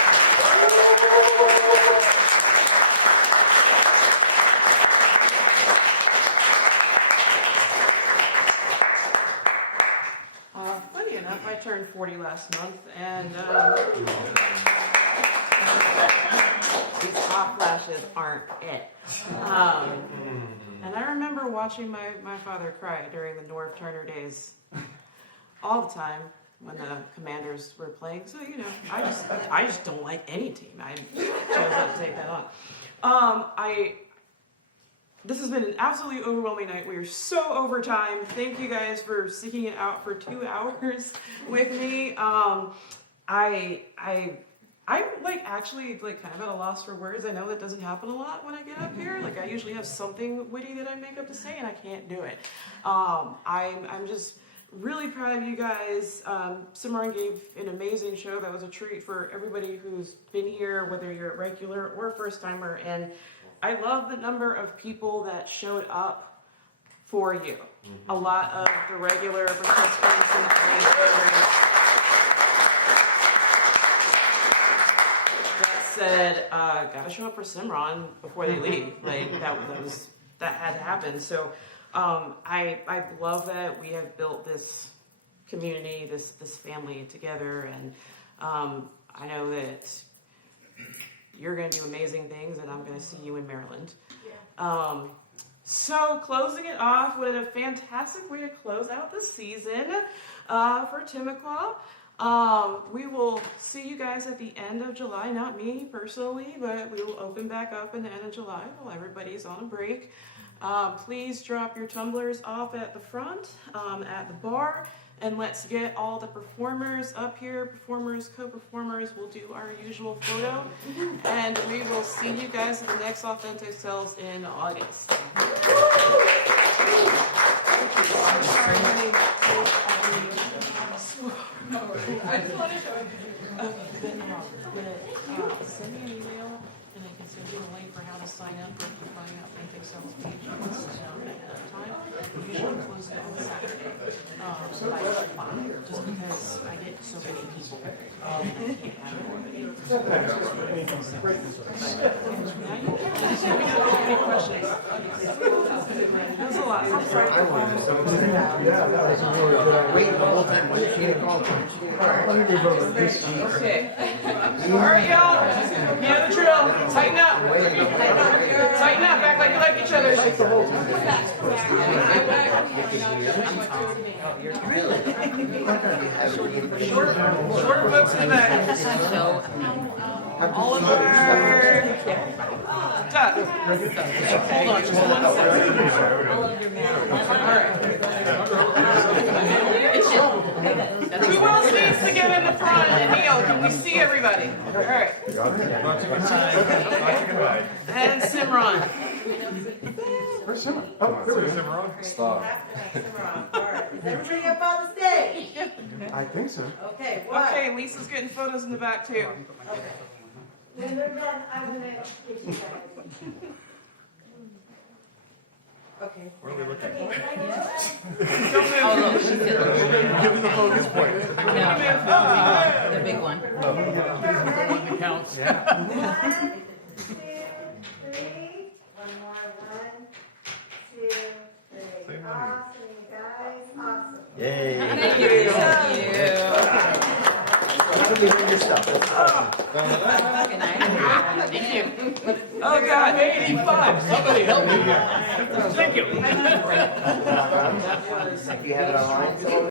Funny enough, I turned 40 last month, and these hot flashes aren't it. And I remember watching my father cry during the Norv Turner days all the time when the Commanders were playing. So, you know, I just don't like any team. I chose not to take that on. This has been an absolutely overwhelming night. We are so over time. Thank you guys for sticking it out for 2 hours with me. I'm like actually like kind of at a loss for words. I know that doesn't happen a lot when I get up here. Like I usually have something witty that I make up to say and I can't do it. I'm just really proud of you guys. Simran gave an amazing show. That was a treat for everybody who's been here, whether you're a regular or a first timer. And I love the number of people that showed up for you. A lot of the regular participants and that said, gotta show up for Simran before they leave. Like that had to happen. So I love that we have built this community, this family together, and I know that you're going to do amazing things, and I'm going to see you in Maryland. So closing it off with a fantastic way to close out the season for Timucua. We will see you guys at the end of July, not me personally, but we will open back up in the end of July while everybody's on a break. Please drop your tumblers off at the front, at the bar, and let's get all the performers up here, performers, co-performers. We'll do our usual photo, and we will see you guys at the next Authentic Selves in August. Thank you. Send me an email and I can send you a link for how to sign up for the Finding Out Authentic Selves page. You can sign up ahead of time. We usually close it on Saturday by like 5, just because I get so many people. And I can't have everybody. Now you can ask me any questions. That's a lot. I'm sorry. Okay. All right, y'all. You know the drill. Tighten up. Tighten up. Act like you like each other. Shorter folks in the back. Oliver. Duck. Hold on, just 1 second. All right. Who else needs to get in the front and kneel? Can we see everybody? All right. And Simran. Where's Simran? Oh, there we go. Simran. Stop. Is everybody up on the stage? I think so. Okay, what? Okay, Lisa's getting photos in the back too. When they're done, I'm gonna get you guys. Okay. Where are we looking? Oh, look, she's Give me the focus point. the big one. The one that counts. One, two, three. One more. 1, 2, 3. Awesome, you guys. Awesome. Yay. Thank you. How do we do this stuff? Good night. Thank you. Oh God, 85. Somebody help me here. Thank you. If you have it online.